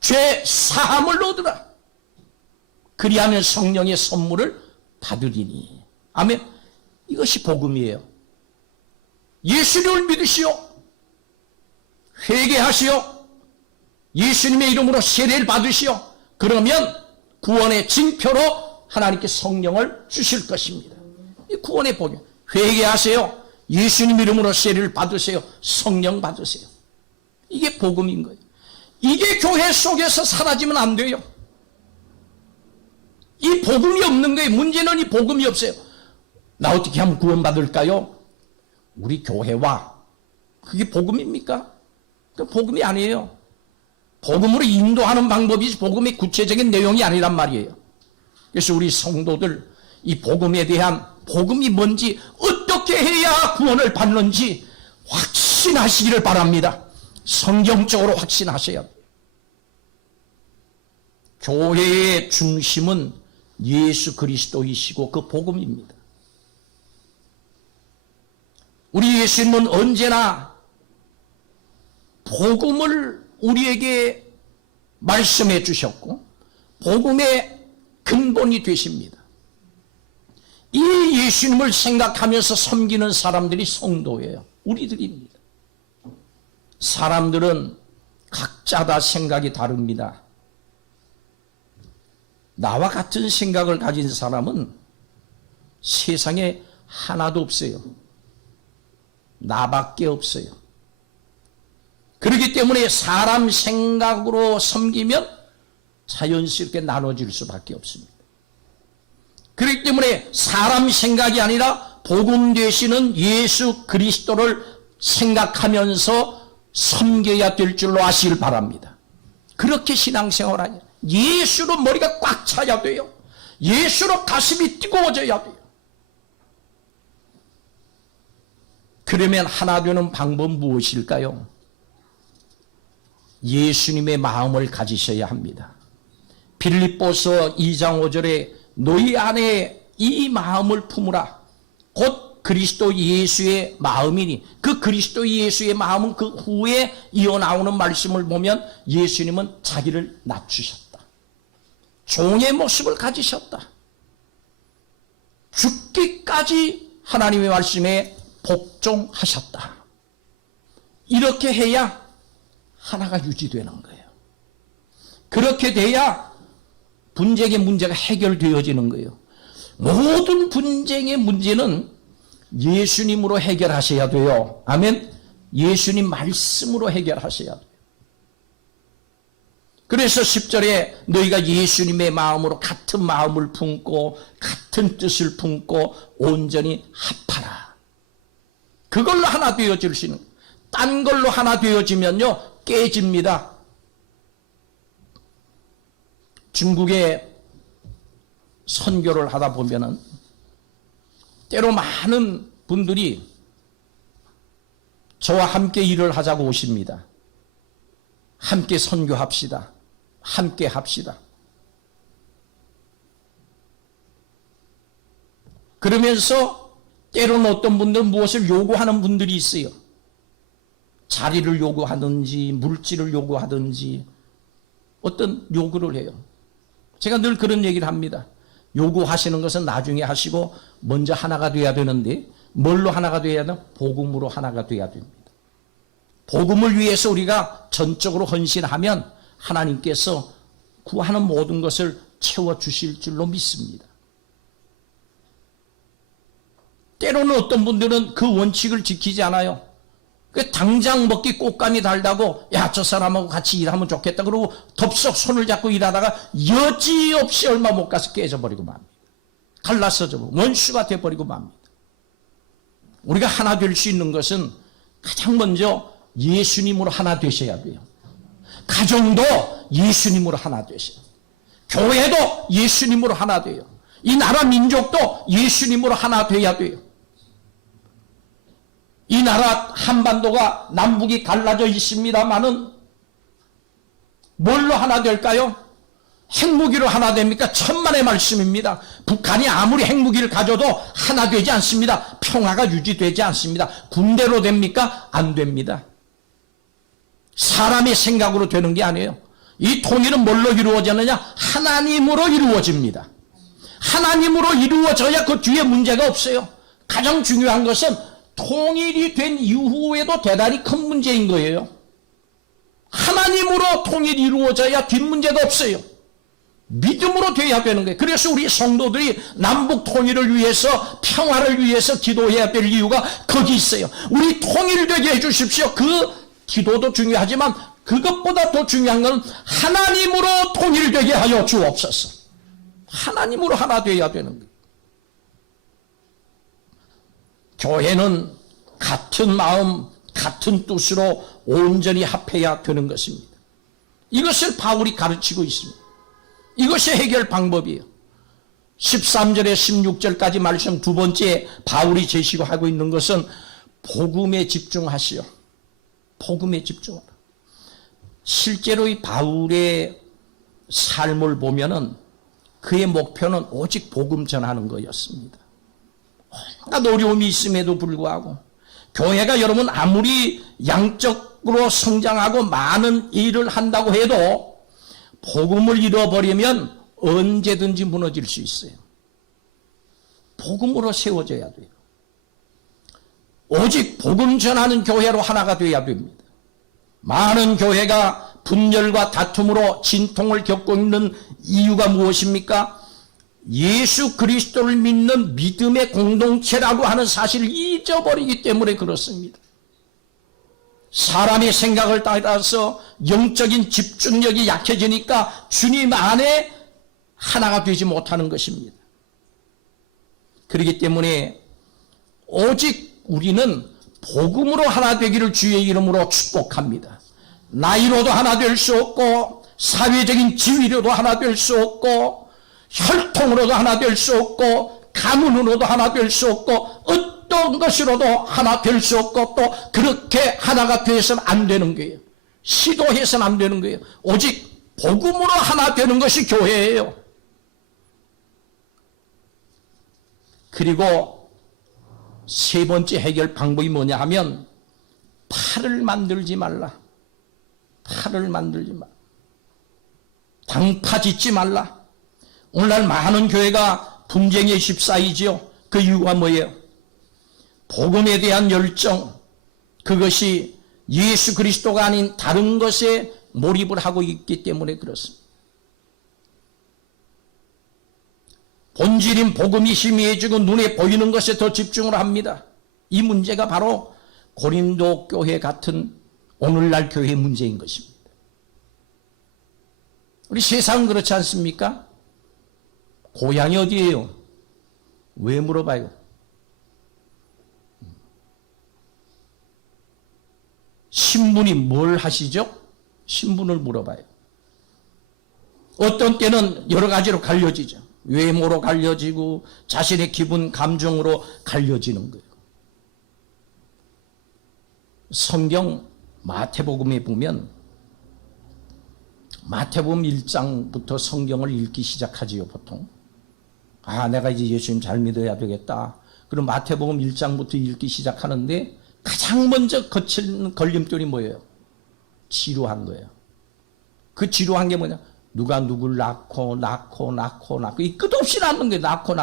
죄 사함을 얻으라. 그리하면 성령의 선물을 받으리니. 아멘. 이것이 복음이에요. 예수님을 믿으시오. 회개하시오. 예수님의 이름으로 세례를 받으시오. 그러면 구원의 징표로 하나님께 성령을 주실 것입니다. 이 구원의 복음. 회개하세요. 예수님 이름으로 세례를 받으세요. 성령 받으세요. 이게 복음인 거예요. 이게 교회 속에서 사라지면 안 돼요. 이 복음이 없는 거예요. 문제는 이 복음이 없어요. 나 어떻게 하면 구원받을까요? 우리 교회와, 그게 복음입니까? 그 복음이 아니에요. 복음으로 인도하는 방법이지 복음의 구체적인 내용이 아니란 말이에요. 그래서 우리 성도들 이 복음에 대한, 복음이 뭔지, 어떻게 해야 구원을 받는지 확신하시기를 바랍니다. 성경적으로 확신하셔야 돼요. 교회의 중심은 예수 그리스도이시고 그 복음입니다. 우리 예수님은 언제나 복음을 우리에게 말씀해 주셨고 복음의 근본이 되십니다. 이 예수님을 생각하면서 섬기는 사람들이 성도예요. 우리들입니다. 사람들은 각자 다 생각이 다릅니다. 나와 같은 생각을 가진 사람은 세상에 하나도 없어요. 나밖에 없어요. 그렇기 때문에 사람 생각으로 섬기면 자연스럽게 나눠질 수밖에 없습니다. 그렇기 때문에 사람 생각이 아니라 복음 되시는 예수 그리스도를 생각하면서 섬겨야 될 줄로 아시길 바랍니다. 그렇게 신앙생활하냐. 예수로 머리가 꽉 차야 돼요. 예수로 가슴이 뜨거워져야 돼요. 그러면 하나 되는 방법은 무엇일까요? 예수님의 마음을 가지셔야 합니다. 빌립보서 2장 5절에 너희 안에 이 마음을 품으라. 곧 그리스도 예수의 마음이니. 그 그리스도 예수의 마음은 그 후에 이어나오는 말씀을 보면 예수님은 자기를 낮추셨다. 종의 모습을 가지셨다. 죽기까지 하나님의 말씀에 복종하셨다. 이렇게 해야 하나가 유지되는 거예요. 그렇게 돼야 분쟁의 문제가 해결되어지는 거예요. 모든 분쟁의 문제는 예수님으로 해결하셔야 돼요. 아멘. 예수님 말씀으로 해결하셔야 돼요. 그래서 10절에 너희가 예수님의 마음으로 같은 마음을 품고 같은 뜻을 품고 온전히 합하라. 그걸로 하나 되어질 수 있는, 딴 걸로 하나 되어지면요 깨집니다. 중국에 선교를 하다 보면은 때로 많은 분들이 저와 함께 일을 하자고 오십니다. 함께 선교합시다. 함께 합시다. 그러면서 때로는 어떤 분들은 무엇을 요구하는 분들이 있어요. 자리를 요구하든지 물질을 요구하든지 어떤 요구를 해요. 제가 늘 그런 얘기를 합니다. 요구하시는 것은 나중에 하시고 먼저 하나가 돼야 되는데 뭘로 하나가 돼야 되나? 복음으로 하나가 돼야 됩니다. 복음을 위해서 우리가 전적으로 헌신하면 하나님께서 구하는 모든 것을 채워주실 줄로 믿습니다. 때로는 어떤 분들은 그 원칙을 지키지 않아요. 당장 먹기 꽃감이 달다고 야, 저 사람하고 같이 일하면 좋겠다 그러고 덥석 손을 잡고 일하다가 여지없이 얼마 못 가서 깨져버리고 맙니다. 갈라서져 원수가 돼버리고 맙니다. 우리가 하나 될 수 있는 것은 가장 먼저 예수님으로 하나 되셔야 돼요. 가정도 예수님으로 하나 되셔야 돼요. 교회도 예수님으로 하나 돼요. 이 나라 민족도 예수님으로 하나 돼야 돼요. 이 나라 한반도가 남북이 갈라져 있습니다마는 뭘로 하나 될까요? 핵무기로 하나 됩니까? 천만의 말씀입니다. 북한이 아무리 핵무기를 가져도 하나 되지 않습니다. 평화가 유지되지 않습니다. 군대로 됩니까? 안 됩니다. 사람의 생각으로 되는 게 아니에요. 이 통일은 뭘로 이루어지느냐? 하나님으로 이루어집니다. 하나님으로 이루어져야 그 뒤에 문제가 없어요. 가장 중요한 것은 통일이 된 이후에도 대단히 큰 문제인 거예요. 하나님으로 통일이 이루어져야 뒷문제가 없어요. 믿음으로 돼야 되는 거예요. 그래서 우리 성도들이 남북 통일을 위해서 평화를 위해서 기도해야 될 이유가 거기 있어요. 우리 통일되게 해주십시오. 그 기도도 중요하지만 그것보다 더 중요한 건 하나님으로 통일되게 하여 주옵소서. 하나님으로 하나 되어야 되는 거예요. 교회는 같은 마음, 같은 뜻으로 온전히 합해야 되는 것입니다. 이것을 바울이 가르치고 있습니다. 이것이 해결 방법이에요. 13절에 16절까지 말씀 두 번째 바울이 제시고 하고 있는 것은 복음에 집중하시오. 복음에 집중하라. 실제로 이 바울의 삶을 보면은 그의 목표는 오직 복음 전하는 거였습니다. 온갖 어려움이 있음에도 불구하고 교회가 여러분 아무리 양적으로 성장하고 많은 일을 한다고 해도 복음을 잃어버리면 언제든지 무너질 수 있어요. 복음으로 세워져야 돼요. 오직 복음 전하는 교회로 하나가 되어야 됩니다. 많은 교회가 분열과 다툼으로 진통을 겪고 있는 이유가 무엇입니까? 예수 그리스도를 믿는 믿음의 공동체라고 하는 사실을 잊어버리기 때문에 그렇습니다. 사람의 생각을 따라서 영적인 집중력이 약해지니까 주님 안에 하나가 되지 못하는 것입니다. 그렇기 때문에 오직 우리는 복음으로 하나 되기를 주의 이름으로 축복합니다. 나이로도 하나 될 수 없고 사회적인 지위로도 하나 될 수 없고 혈통으로도 하나 될 수 없고 가문으로도 하나 될 수 없고 어떤 것으로도 하나 될 수 없고 또 그렇게 하나가 되어서는 안 되는 거예요. 시도해서는 안 되는 거예요. 오직 복음으로 하나 되는 것이 교회예요. 그리고 세 번째 해결 방법이 뭐냐 하면 팔을 만들지 말라. 팔을 만들지 말라. 당파 짓지 말라. 오늘날 많은 교회가 분쟁에 휩싸이지요. 그 이유가 뭐예요? 복음에 대한 열정, 그것이 예수 그리스도가 아닌 다른 것에 몰입을 하고 있기 때문에 그렇습니다. 본질인 복음이 희미해지고 눈에 보이는 것에 더 집중을 합니다. 이 문제가 바로 고린도 교회 같은 오늘날 교회의 문제인 것입니다. 우리 세상은 그렇지 않습니까? 고향이 어디예요? 왜 물어봐요? 신분이 뭘 하시죠? 신분을 물어봐요. 어떤 때는 여러 가지로 갈려지죠. 외모로 갈려지고 자신의 기분, 감정으로 갈려지는 거예요. 성경 마태복음에 보면 마태복음 1장부터 성경을 읽기 시작하지요, 보통. 아, 내가 이제 예수님 잘 믿어야 되겠다. 그럼 마태복음 1장부터 읽기 시작하는데 가장 먼저 거친 걸림돌이 뭐예요? 지루한 거예요. 그 지루한 게 뭐냐? 누가 누굴 낳고 이 끝없이 낳는 게 낳고.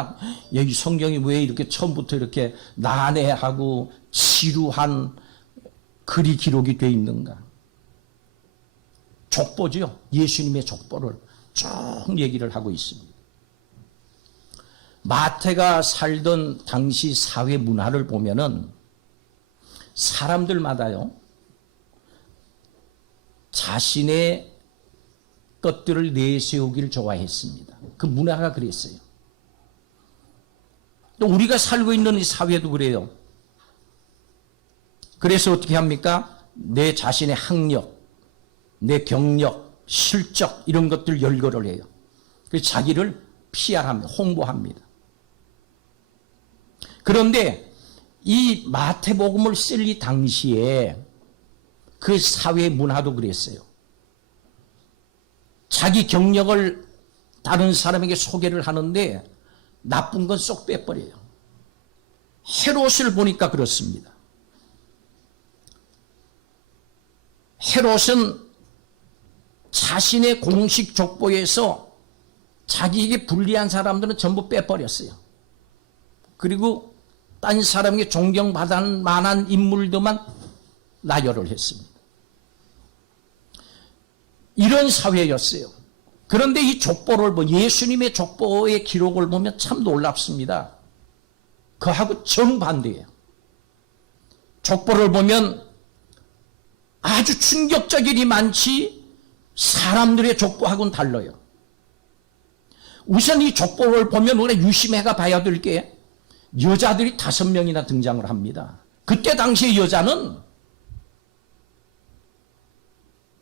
여기 성경이 왜 이렇게 처음부터 이렇게 난해하고 지루한 글이 기록이 되어 있는가? 족보죠. 예수님의 족보를 쭉 얘기를 하고 있습니다. 마태가 살던 당시 사회 문화를 보면은 사람들마다요, 자신의 것들을 내세우기를 좋아했습니다. 그 문화가 그랬어요. 또 우리가 살고 있는 이 사회도 그래요. 그래서 어떻게 합니까? 내 자신의 학력, 내 경력, 실적 이런 것들 열거를 해요. 그래서 자기를 PR합니다. 홍보합니다. 그런데 이 마태복음을 쓸 이 당시에 그 사회 문화도 그랬어요. 자기 경력을 다른 사람에게 소개를 하는데 나쁜 건 쏙 빼버려요. 헤롯을 보니까 그렇습니다. 헤롯은 자신의 공식 족보에서 자기에게 불리한 사람들은 전부 빼버렸어요. 그리고 딴 사람에게 존경받을 만한 인물들만 나열을 했습니다. 이런 사회였어요. 그런데 이 족보를 예수님의 족보의 기록을 보면 참 놀랍습니다. 그하고 정반대예요. 족보를 보면 아주 충격적인 일이 많지 사람들의 족보하고는 달라요. 우선 이 족보를 보면 우리가 유심해가 봐야 될 게 여자들이 5명이나 등장을 합니다. 그때 당시의 여자는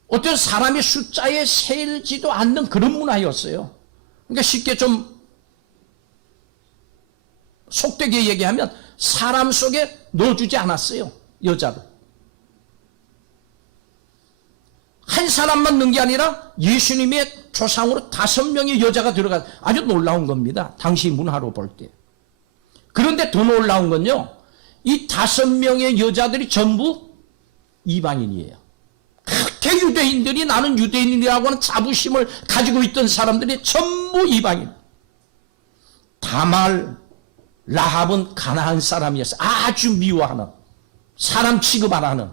어떤 사람의 숫자에 세지도 않는 그런 문화였어요. 그러니까 쉽게 좀 속되게 얘기하면 사람 속에 넣어주지 않았어요. 여자를. 한 사람만 넣은 게 아니라 예수님의 조상으로 5명의 여자가 들어가 아주 놀라운 겁니다. 당시 문화로 볼 때. 그런데 더 놀라운 건요. 이 5명의 여자들이 전부 이방인이에요. 그렇게 유대인들이 나는 유대인이라고 하는 자부심을 가지고 있던 사람들이 전부 이방인. 다말, 라합은 가나안 사람이었어요. 아주 미워하는, 사람 취급 안 하는,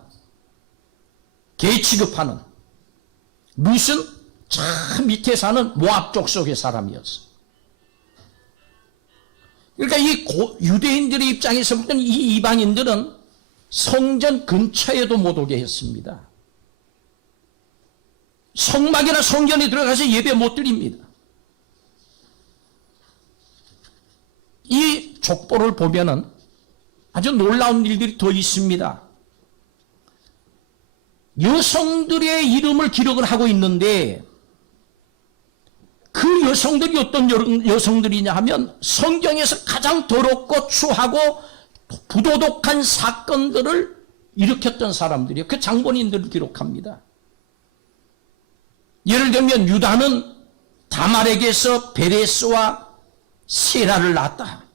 개 취급하는, 무슨 저 밑에 사는 모압 족속의 사람이었어. 그러니까 이 유대인들의 입장에서 볼 때는 이 이방인들은 성전 근처에도 못 오게 했습니다. 성막이나 성전에 들어가서 예배 못 드립니다. 이 족보를 보면은 아주 놀라운 일들이 더 있습니다. 여성들의 이름을 기록을 하고 있는데 그 여성들이 어떤 여성들이냐 하면 성경에서 가장 더럽고 추하고 부도덕한 사건들을 일으켰던 사람들이에요. 그 장본인들을 기록합니다. 예를 들면 유다는 다말에게서 베레스와 세라를 낳았다.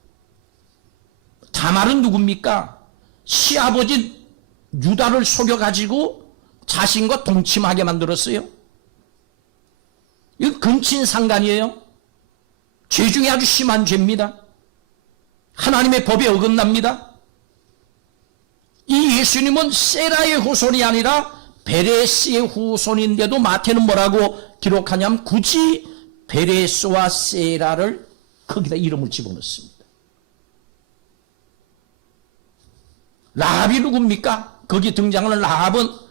다말은 누굽니까? 시아버지 유다를 속여가지고 자신과 동침하게 만들었어요. 이건 근친상간이에요. 죄 중에 아주 심한 죄입니다. 하나님의 법에 어긋납니다. 이 예수님은 세라의 후손이 아니라 베레스의 후손인데도 마태는 뭐라고 기록하냐면 굳이 베레스와 세라를 거기다 이름을 집어넣습니다. 라합이 누굽니까? 거기 등장하는 라합은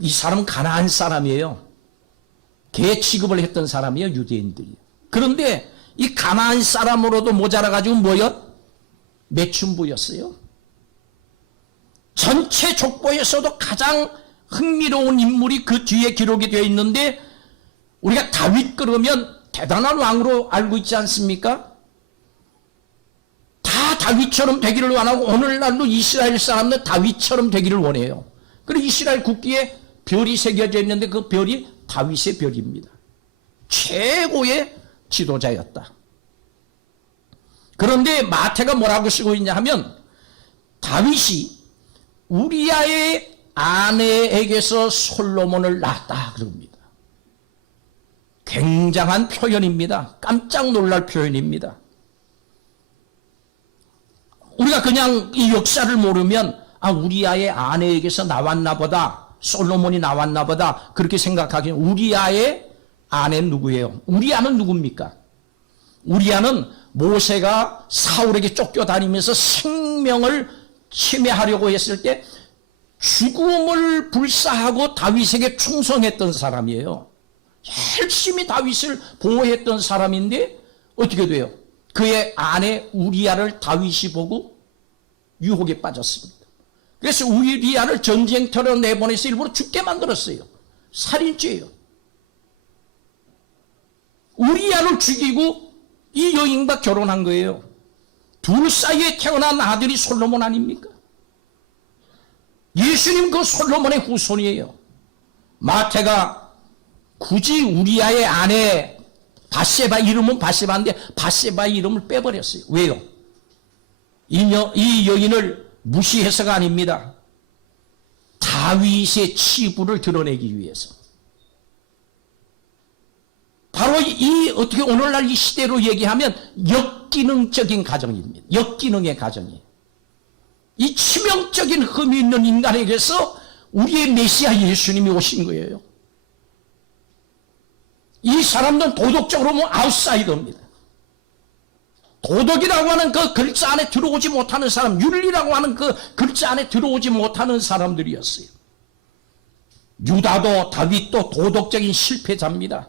이 사람은 가나안 사람이에요. 개 취급을 했던 사람이에요. 유대인들이. 그런데 이 가나안 사람으로도 모자라가지고 뭐요? 매춘부였어요. 전체 족보에서도 가장 흥미로운 인물이 그 뒤에 기록이 되어 있는데 우리가 다윗 그러면 대단한 왕으로 알고 있지 않습니까? 다 다윗처럼 되기를 원하고 오늘날도 이스라엘 사람들 다윗처럼 되기를 원해요. 그리고 이스라엘 국기에 별이 새겨져 있는데 그 별이 다윗의 별입니다. 최고의 지도자였다. 그런데 마태가 뭐라고 쓰고 있냐 하면 다윗이 우리아의 아내에게서 솔로몬을 낳았다 그럽니다. 굉장한 표현입니다. 깜짝 놀랄 표현입니다. 우리가 그냥 이 역사를 모르면 우리아의 아내에게서 나왔나 보다, 솔로몬이 나왔나 보다 그렇게 생각하기는 우리아의 아내는 누구예요? 우리아는 누굽니까? 우리아는 모세가 사울에게 쫓겨다니면서 생명을 침해하려고 했을 때 죽음을 불사하고 다윗에게 충성했던 사람이에요. 열심히 다윗을 보호했던 사람인데 어떻게 돼요? 그의 아내 우리아를 다윗이 보고 유혹에 빠졌습니다. 그래서 우리아를 전쟁터로 내보내서 일부러 죽게 만들었어요. 살인죄예요. 우리아를 죽이고 이 여인과 결혼한 거예요. 둘 사이에 태어난 아들이 솔로몬 아닙니까? 예수님 그 솔로몬의 후손이에요. 마태가 굳이 우리아의 아내 바세바 이름은 바세바인데 바세바의 이름을 빼버렸어요. 왜요? 이 여인을 무시해서가 아닙니다. 다윗의 치부를 드러내기 위해서. 바로 이 어떻게 오늘날 이 시대로 얘기하면 역기능적인 가정입니다. 역기능의 가정이에요. 이 치명적인 흠이 있는 인간에게서 우리의 메시아 예수님이 오신 거예요. 이 사람들은 도덕적으로 보면 아웃사이더입니다. 도덕이라고 하는 그 글자 안에 들어오지 못하는 사람, 윤리라고 하는 그 글자 안에 들어오지 못하는 사람들이었어요. 유다도 다윗도 도덕적인 실패자입니다.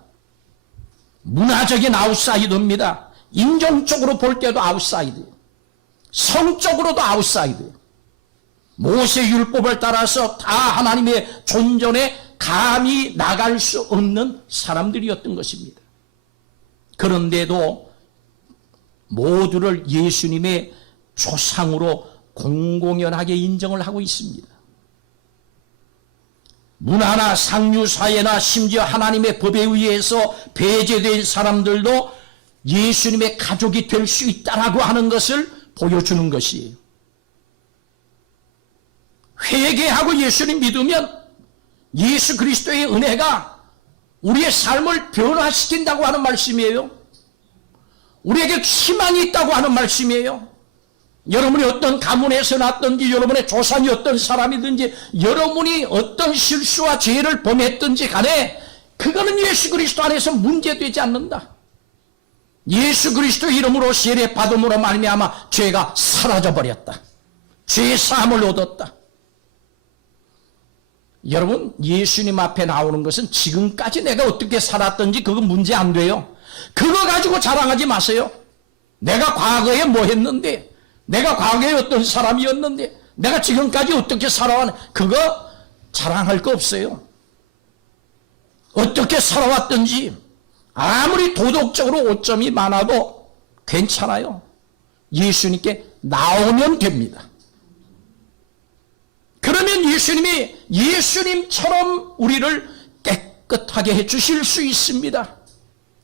문화적인 아웃사이더입니다. 인종적으로 볼 때도 아웃사이드예요. 성적으로도 아웃사이드예요. 모세 율법을 따라서 다 하나님의 존전에 감히 나갈 수 없는 사람들이었던 것입니다. 그런데도 모두를 예수님의 조상으로 공공연하게 인정을 하고 있습니다. 문화나 상류사회나 심지어 하나님의 법에 의해서 배제된 사람들도 예수님의 가족이 될 수 있다라고 하는 것을 보여주는 것이에요. 회개하고 예수님 믿으면 예수 그리스도의 은혜가 우리의 삶을 변화시킨다고 하는 말씀이에요. 우리에게 희망이 있다고 하는 말씀이에요. 여러분이 어떤 가문에서 났든지 여러분의 조상이 어떤 사람이든지 여러분이 어떤 실수와 죄를 범했든지 간에 그거는 예수 그리스도 안에서 문제되지 않는다. 예수 그리스도 이름으로 세례 받음으로 말미암아 죄가 사라져버렸다. 죄 사함을 얻었다. 여러분 예수님 앞에 나오는 것은 지금까지 내가 어떻게 살았든지 그건 문제 안 돼요. 그거 가지고 자랑하지 마세요. 내가 과거에 뭐 했는데, 내가 과거에 어떤 사람이었는데, 내가 지금까지 어떻게 살아왔는데 그거 자랑할 거 없어요. 어떻게 살아왔든지 아무리 도덕적으로 오점이 많아도 괜찮아요. 예수님께 나오면 됩니다. 그러면 예수님이 예수님처럼 우리를 깨끗하게 해주실 수 있습니다.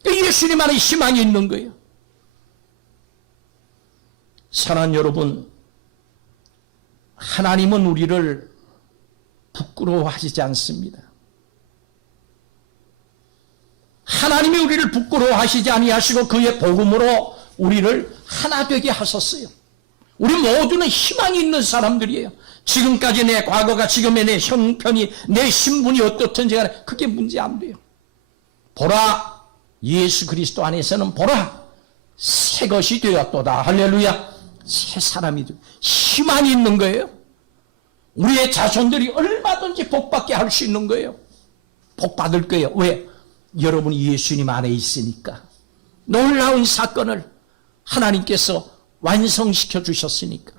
예수님 안에 희망이 있는 거예요. 사랑하는 여러분, 하나님은 우리를 부끄러워하시지 않습니다. 하나님이 우리를 부끄러워하시지 아니하시고 그의 복음으로 우리를 하나 되게 하셨어요. 우리 모두는 희망이 있는 사람들이에요. 지금까지 내 과거가 지금의 내 형편이 내 신분이 어떻든지 간에 그게 문제 안 돼요. 보라 예수 그리스도 안에서는 보라 새 것이 되었도다. 할렐루야. 새 사람이 희망이 있는 거예요. 우리의 자손들이 얼마든지 복받게 할 수 있는 거예요. 복받을 거예요. 왜? 여러분이 예수님 안에 있으니까. 놀라운 사건을 하나님께서 완성시켜 주셨으니까.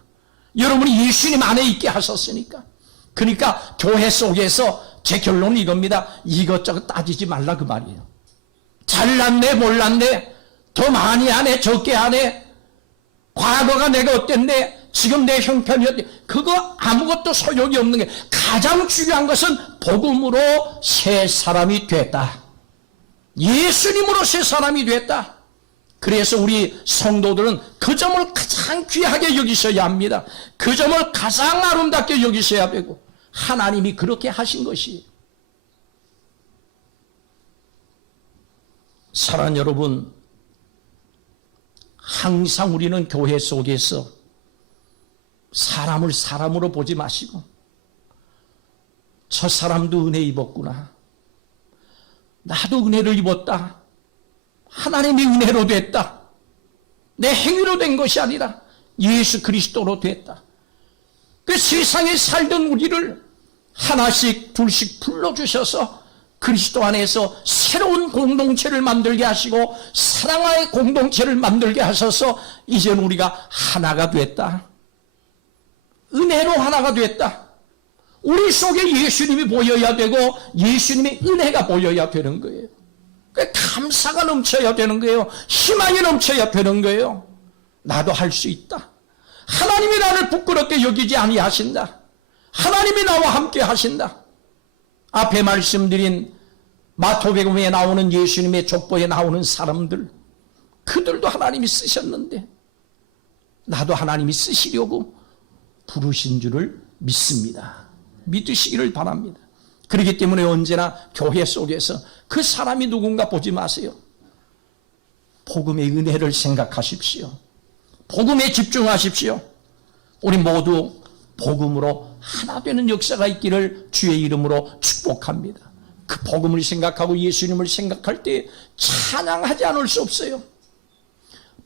여러분이 예수님 안에 있게 하셨으니까. 그러니까 교회 속에서 제 결론은 이겁니다. 이것저것 따지지 말라 그 말이에요. 잘났네 몰랐네 더 많이 하네 적게 하네 과거가 내가 어땠네, 지금 내 형편이 어때, 그거 아무것도 소용이 없는 게, 가장 중요한 것은 복음으로 새 사람이 됐다. 예수님으로 새 사람이 됐다. 그래서 우리 성도들은 그 점을 가장 귀하게 여기셔야 합니다. 그 점을 가장 아름답게 여기셔야 되고, 하나님이 그렇게 하신 것이에요. 사랑하는 여러분, 항상 우리는 교회 속에서 사람을 사람으로 보지 마시고, 저 사람도 은혜 입었구나, 나도 은혜를 입었다, 하나님이 은혜로 됐다, 내 행위로 된 것이 아니라 예수 그리스도로 됐다. 그 세상에 살던 우리를 하나씩 둘씩 불러주셔서 그리스도 안에서 새로운 공동체를 만들게 하시고 사랑의 공동체를 만들게 하셔서 이제는 우리가 하나가 됐다. 은혜로 하나가 됐다. 우리 속에 예수님이 보여야 되고 예수님의 은혜가 보여야 되는 거예요. 감사가 넘쳐야 되는 거예요. 희망이 넘쳐야 되는 거예요. 나도 할 수 있다. 하나님이 나를 부끄럽게 여기지 아니하신다. 하나님이 나와 함께 하신다. 앞에 말씀드린 마태복음에 나오는 예수님의 족보에 나오는 사람들, 그들도 하나님이 쓰셨는데 나도 하나님이 쓰시려고 부르신 줄을 믿습니다. 믿으시기를 바랍니다. 그렇기 때문에 언제나 교회 속에서 그 사람이 누군가 보지 마세요. 복음의 은혜를 생각하십시오. 복음에 집중하십시오. 우리 모두 복음으로 하나 되는 역사가 있기를 주의 이름으로 축복합니다. 그 복음을 생각하고 예수님을 생각할 때 찬양하지 않을 수 없어요.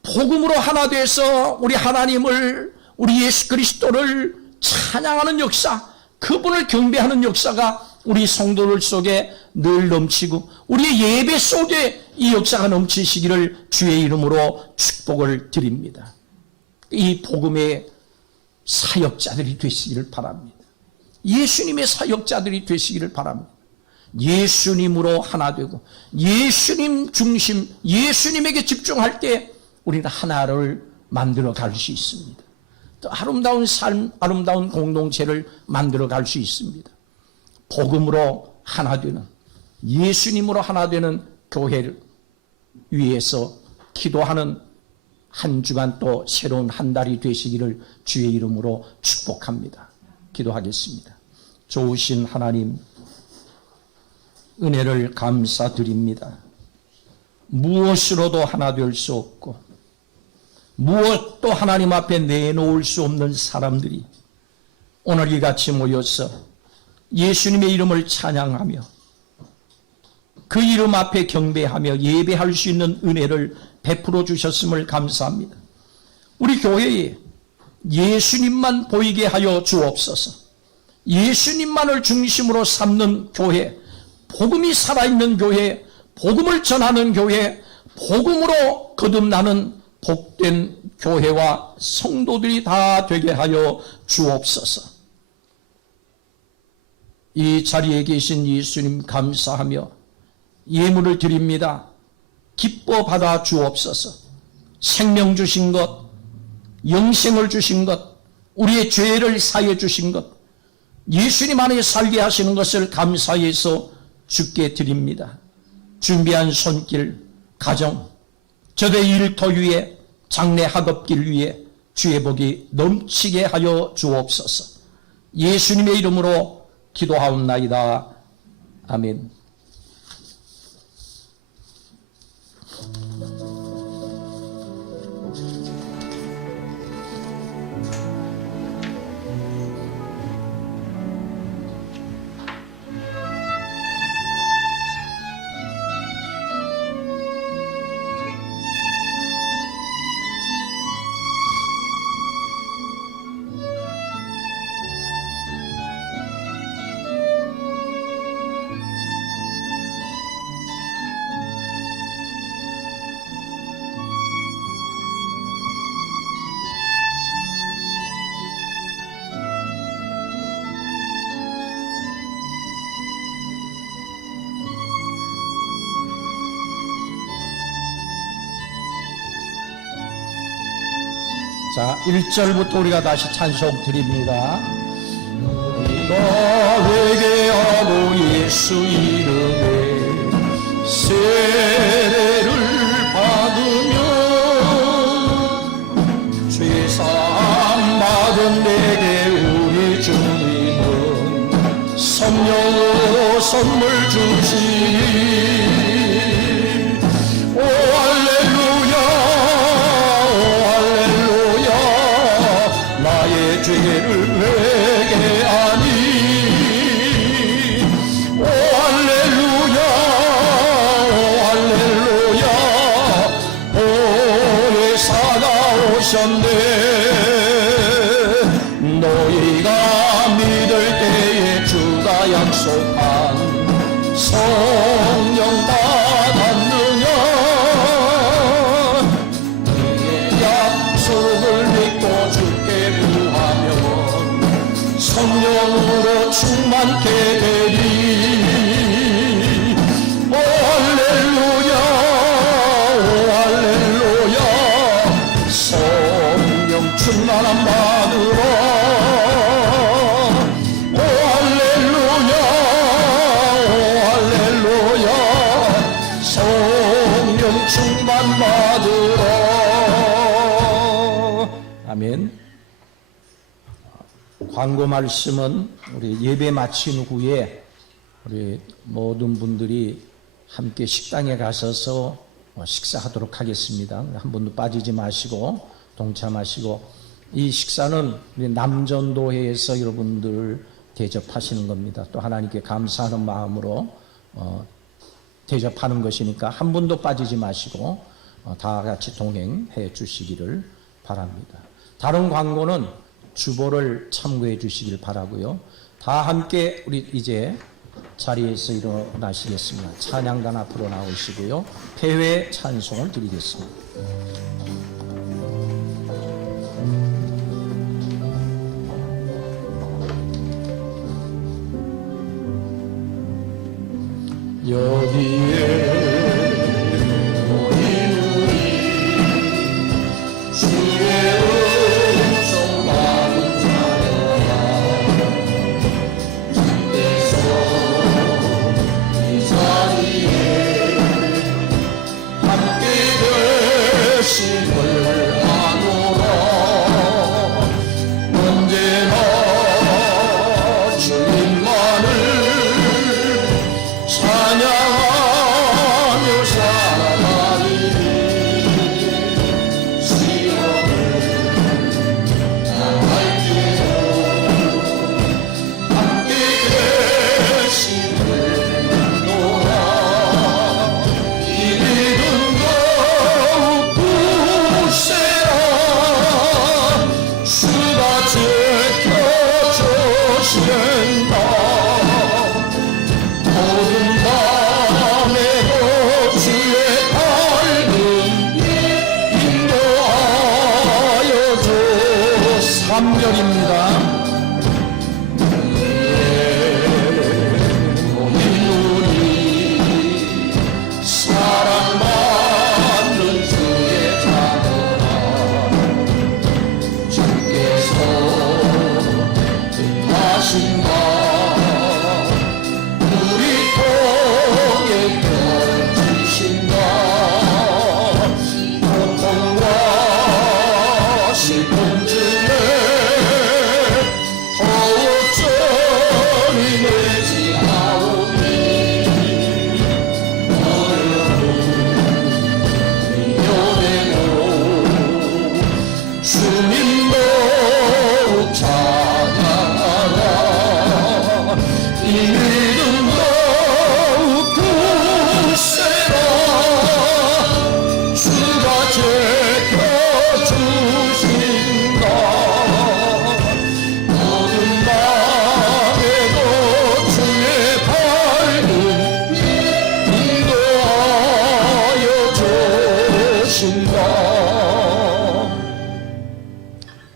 복음으로 하나 돼서 우리 하나님을, 우리 예수 그리스도를 찬양하는 역사, 그분을 경배하는 역사가 우리 성도들 속에 늘 넘치고 우리의 예배 속에 이 역사가 넘치시기를 주의 이름으로 축복을 드립니다. 이 복음의 사역자들이 되시기를 바랍니다. 예수님의 사역자들이 되시기를 바랍니다. 예수님으로 하나 되고 예수님 중심, 예수님에게 집중할 때 우리는 하나를 만들어 갈 수 있습니다. 또 아름다운 삶, 아름다운 공동체를 만들어 갈 수 있습니다. 복음으로 하나 되는, 예수님으로 하나 되는 교회를 위해서 기도하는 한 주간 또 새로운 한 달이 되시기를 주의 이름으로 축복합니다. 기도하겠습니다. 좋으신 하나님, 은혜를 감사드립니다. 무엇으로도 하나 될 수 없고 무엇도 하나님 앞에 내놓을 수 없는 사람들이 오늘 이같이 모여서 예수님의 이름을 찬양하며 그 이름 앞에 경배하며 예배할 수 있는 은혜를 베풀어 주셨음을 감사합니다. 우리 교회에 예수님만 보이게 하여 주옵소서. 예수님만을 중심으로 삼는 교회, 복음이 살아있는 교회, 복음을 전하는 교회, 복음으로 거듭나는 복된 교회와 성도들이 다 되게 하여 주옵소서. 이 자리에 계신 예수님 감사하며 예물을 드립니다. 기뻐 받아 주옵소서. 생명 주신 것, 영생을 주신 것, 우리의 죄를 사해 주신 것, 예수님 안에 살게 하시는 것을 감사해서 주께 드립니다. 준비한 손길, 가정, 저의 일터 위에, 장래 학업길 위에 주의 복이 넘치게 하여 주옵소서. 예수님의 이름으로 기도하옵나이다. 아멘. 자, 1절부터 우리가 다시 찬송 드립니다. 우리가 회개하고 예수 이름에 세례를 받으며 죄사함 받은 내게 우리 주님은 성령으로 선물 주시니 오 할렐루야 오 할렐루야 나의 죄를 회개하니 오 할렐루야 오 할렐루야 보혜사가 오셨네 너희가 믿을 때에 주가 약속한 성령 받았느냐 그의 약속을 믿고 주께 구하면 성령으로 충만케 되리 오 할렐루야 오 할렐루야 성령 충만함 받으라 오 할렐루야 오 할렐루야 성령 충만 받으라 아멘. 광고 말씀은 우리 예배 마친 후에 우리 모든 분들이 함께 식당에 가셔서 식사하도록 하겠습니다. 한 분도 빠지지 마시고 동참하시고 이 식사는 우리 남전도회에서 여러분들 대접하시는 겁니다. 또 하나님께 감사하는 마음으로 대접하는 것이니까 한 분도 빠지지 마시고 다 같이 동행해 주시기를 바랍니다. 다른 광고는 주보를 참고해 주시길 바라고요. 다 함께 우리 이제 자리에서 일어나시겠습니다. 찬양단 앞으로 나오시고요. 폐회 찬송을 드리겠습니다. 여기에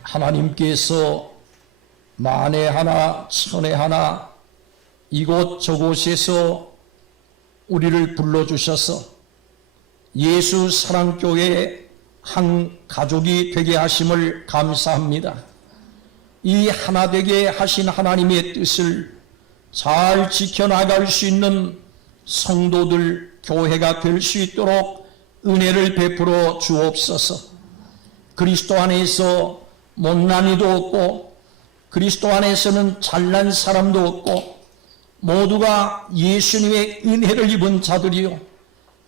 하나님께서 만에 하나 천에 하나 이곳 저곳에서 우리를 불러주셔서 예수 사랑교회 한 가족이 되게 하심을 감사합니다. 이 하나 되게 하신 하나님의 뜻을 잘 지켜나갈 수 있는 성도들, 교회가 될 수 있도록 은혜를 베풀어 주옵소서. 그리스도 안에서 못난이도 없고 그리스도 안에서는 잘난 사람도 없고 모두가 예수님의 은혜를 입은 자들이요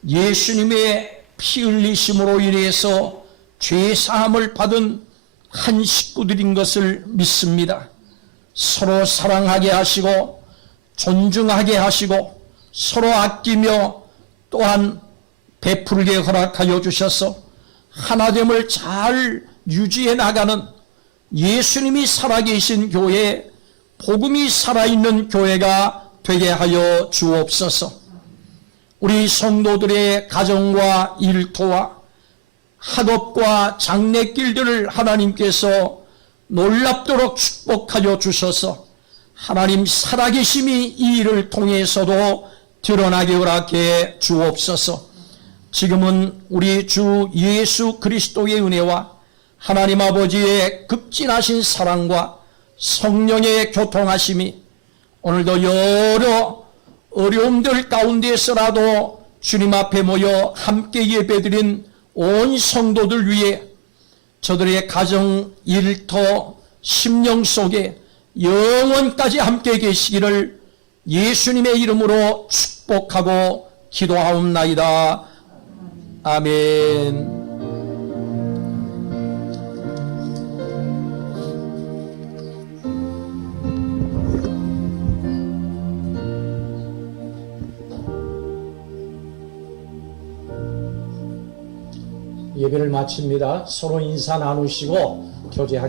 예수님의 피 흘리심으로 인해서 죄사함을 받은 한 식구들인 것을 믿습니다. 서로 사랑하게 하시고 존중하게 하시고 서로 아끼며 또한 베풀게 허락하여 주셔서 하나됨을 잘 유지해 나가는 예수님이 살아계신 교회, 복음이 살아있는 교회가 되게 하여 주옵소서. 우리 성도들의 가정과 일터와 학업과 장래길들을 하나님께서 놀랍도록 축복하여 주셔서 하나님 살아계심이 이 일을 통해서도 드러나게 허락해 주옵소서. 지금은 우리 주 예수 그리스도의 은혜와 하나님 아버지의 극진하신 사랑과 성령의 교통하심이 오늘도 여러 어려움들 가운데서라도 주님 앞에 모여 함께 예배드린 온 성도들 위해 저들의 가정, 일터, 심령 속에 영원까지 함께 계시기를 예수님의 이름으로 축복하고 기도하옵나이다. 아멘. 예배를 마칩니다. 서로 인사 나누시고 교제하겠습니다.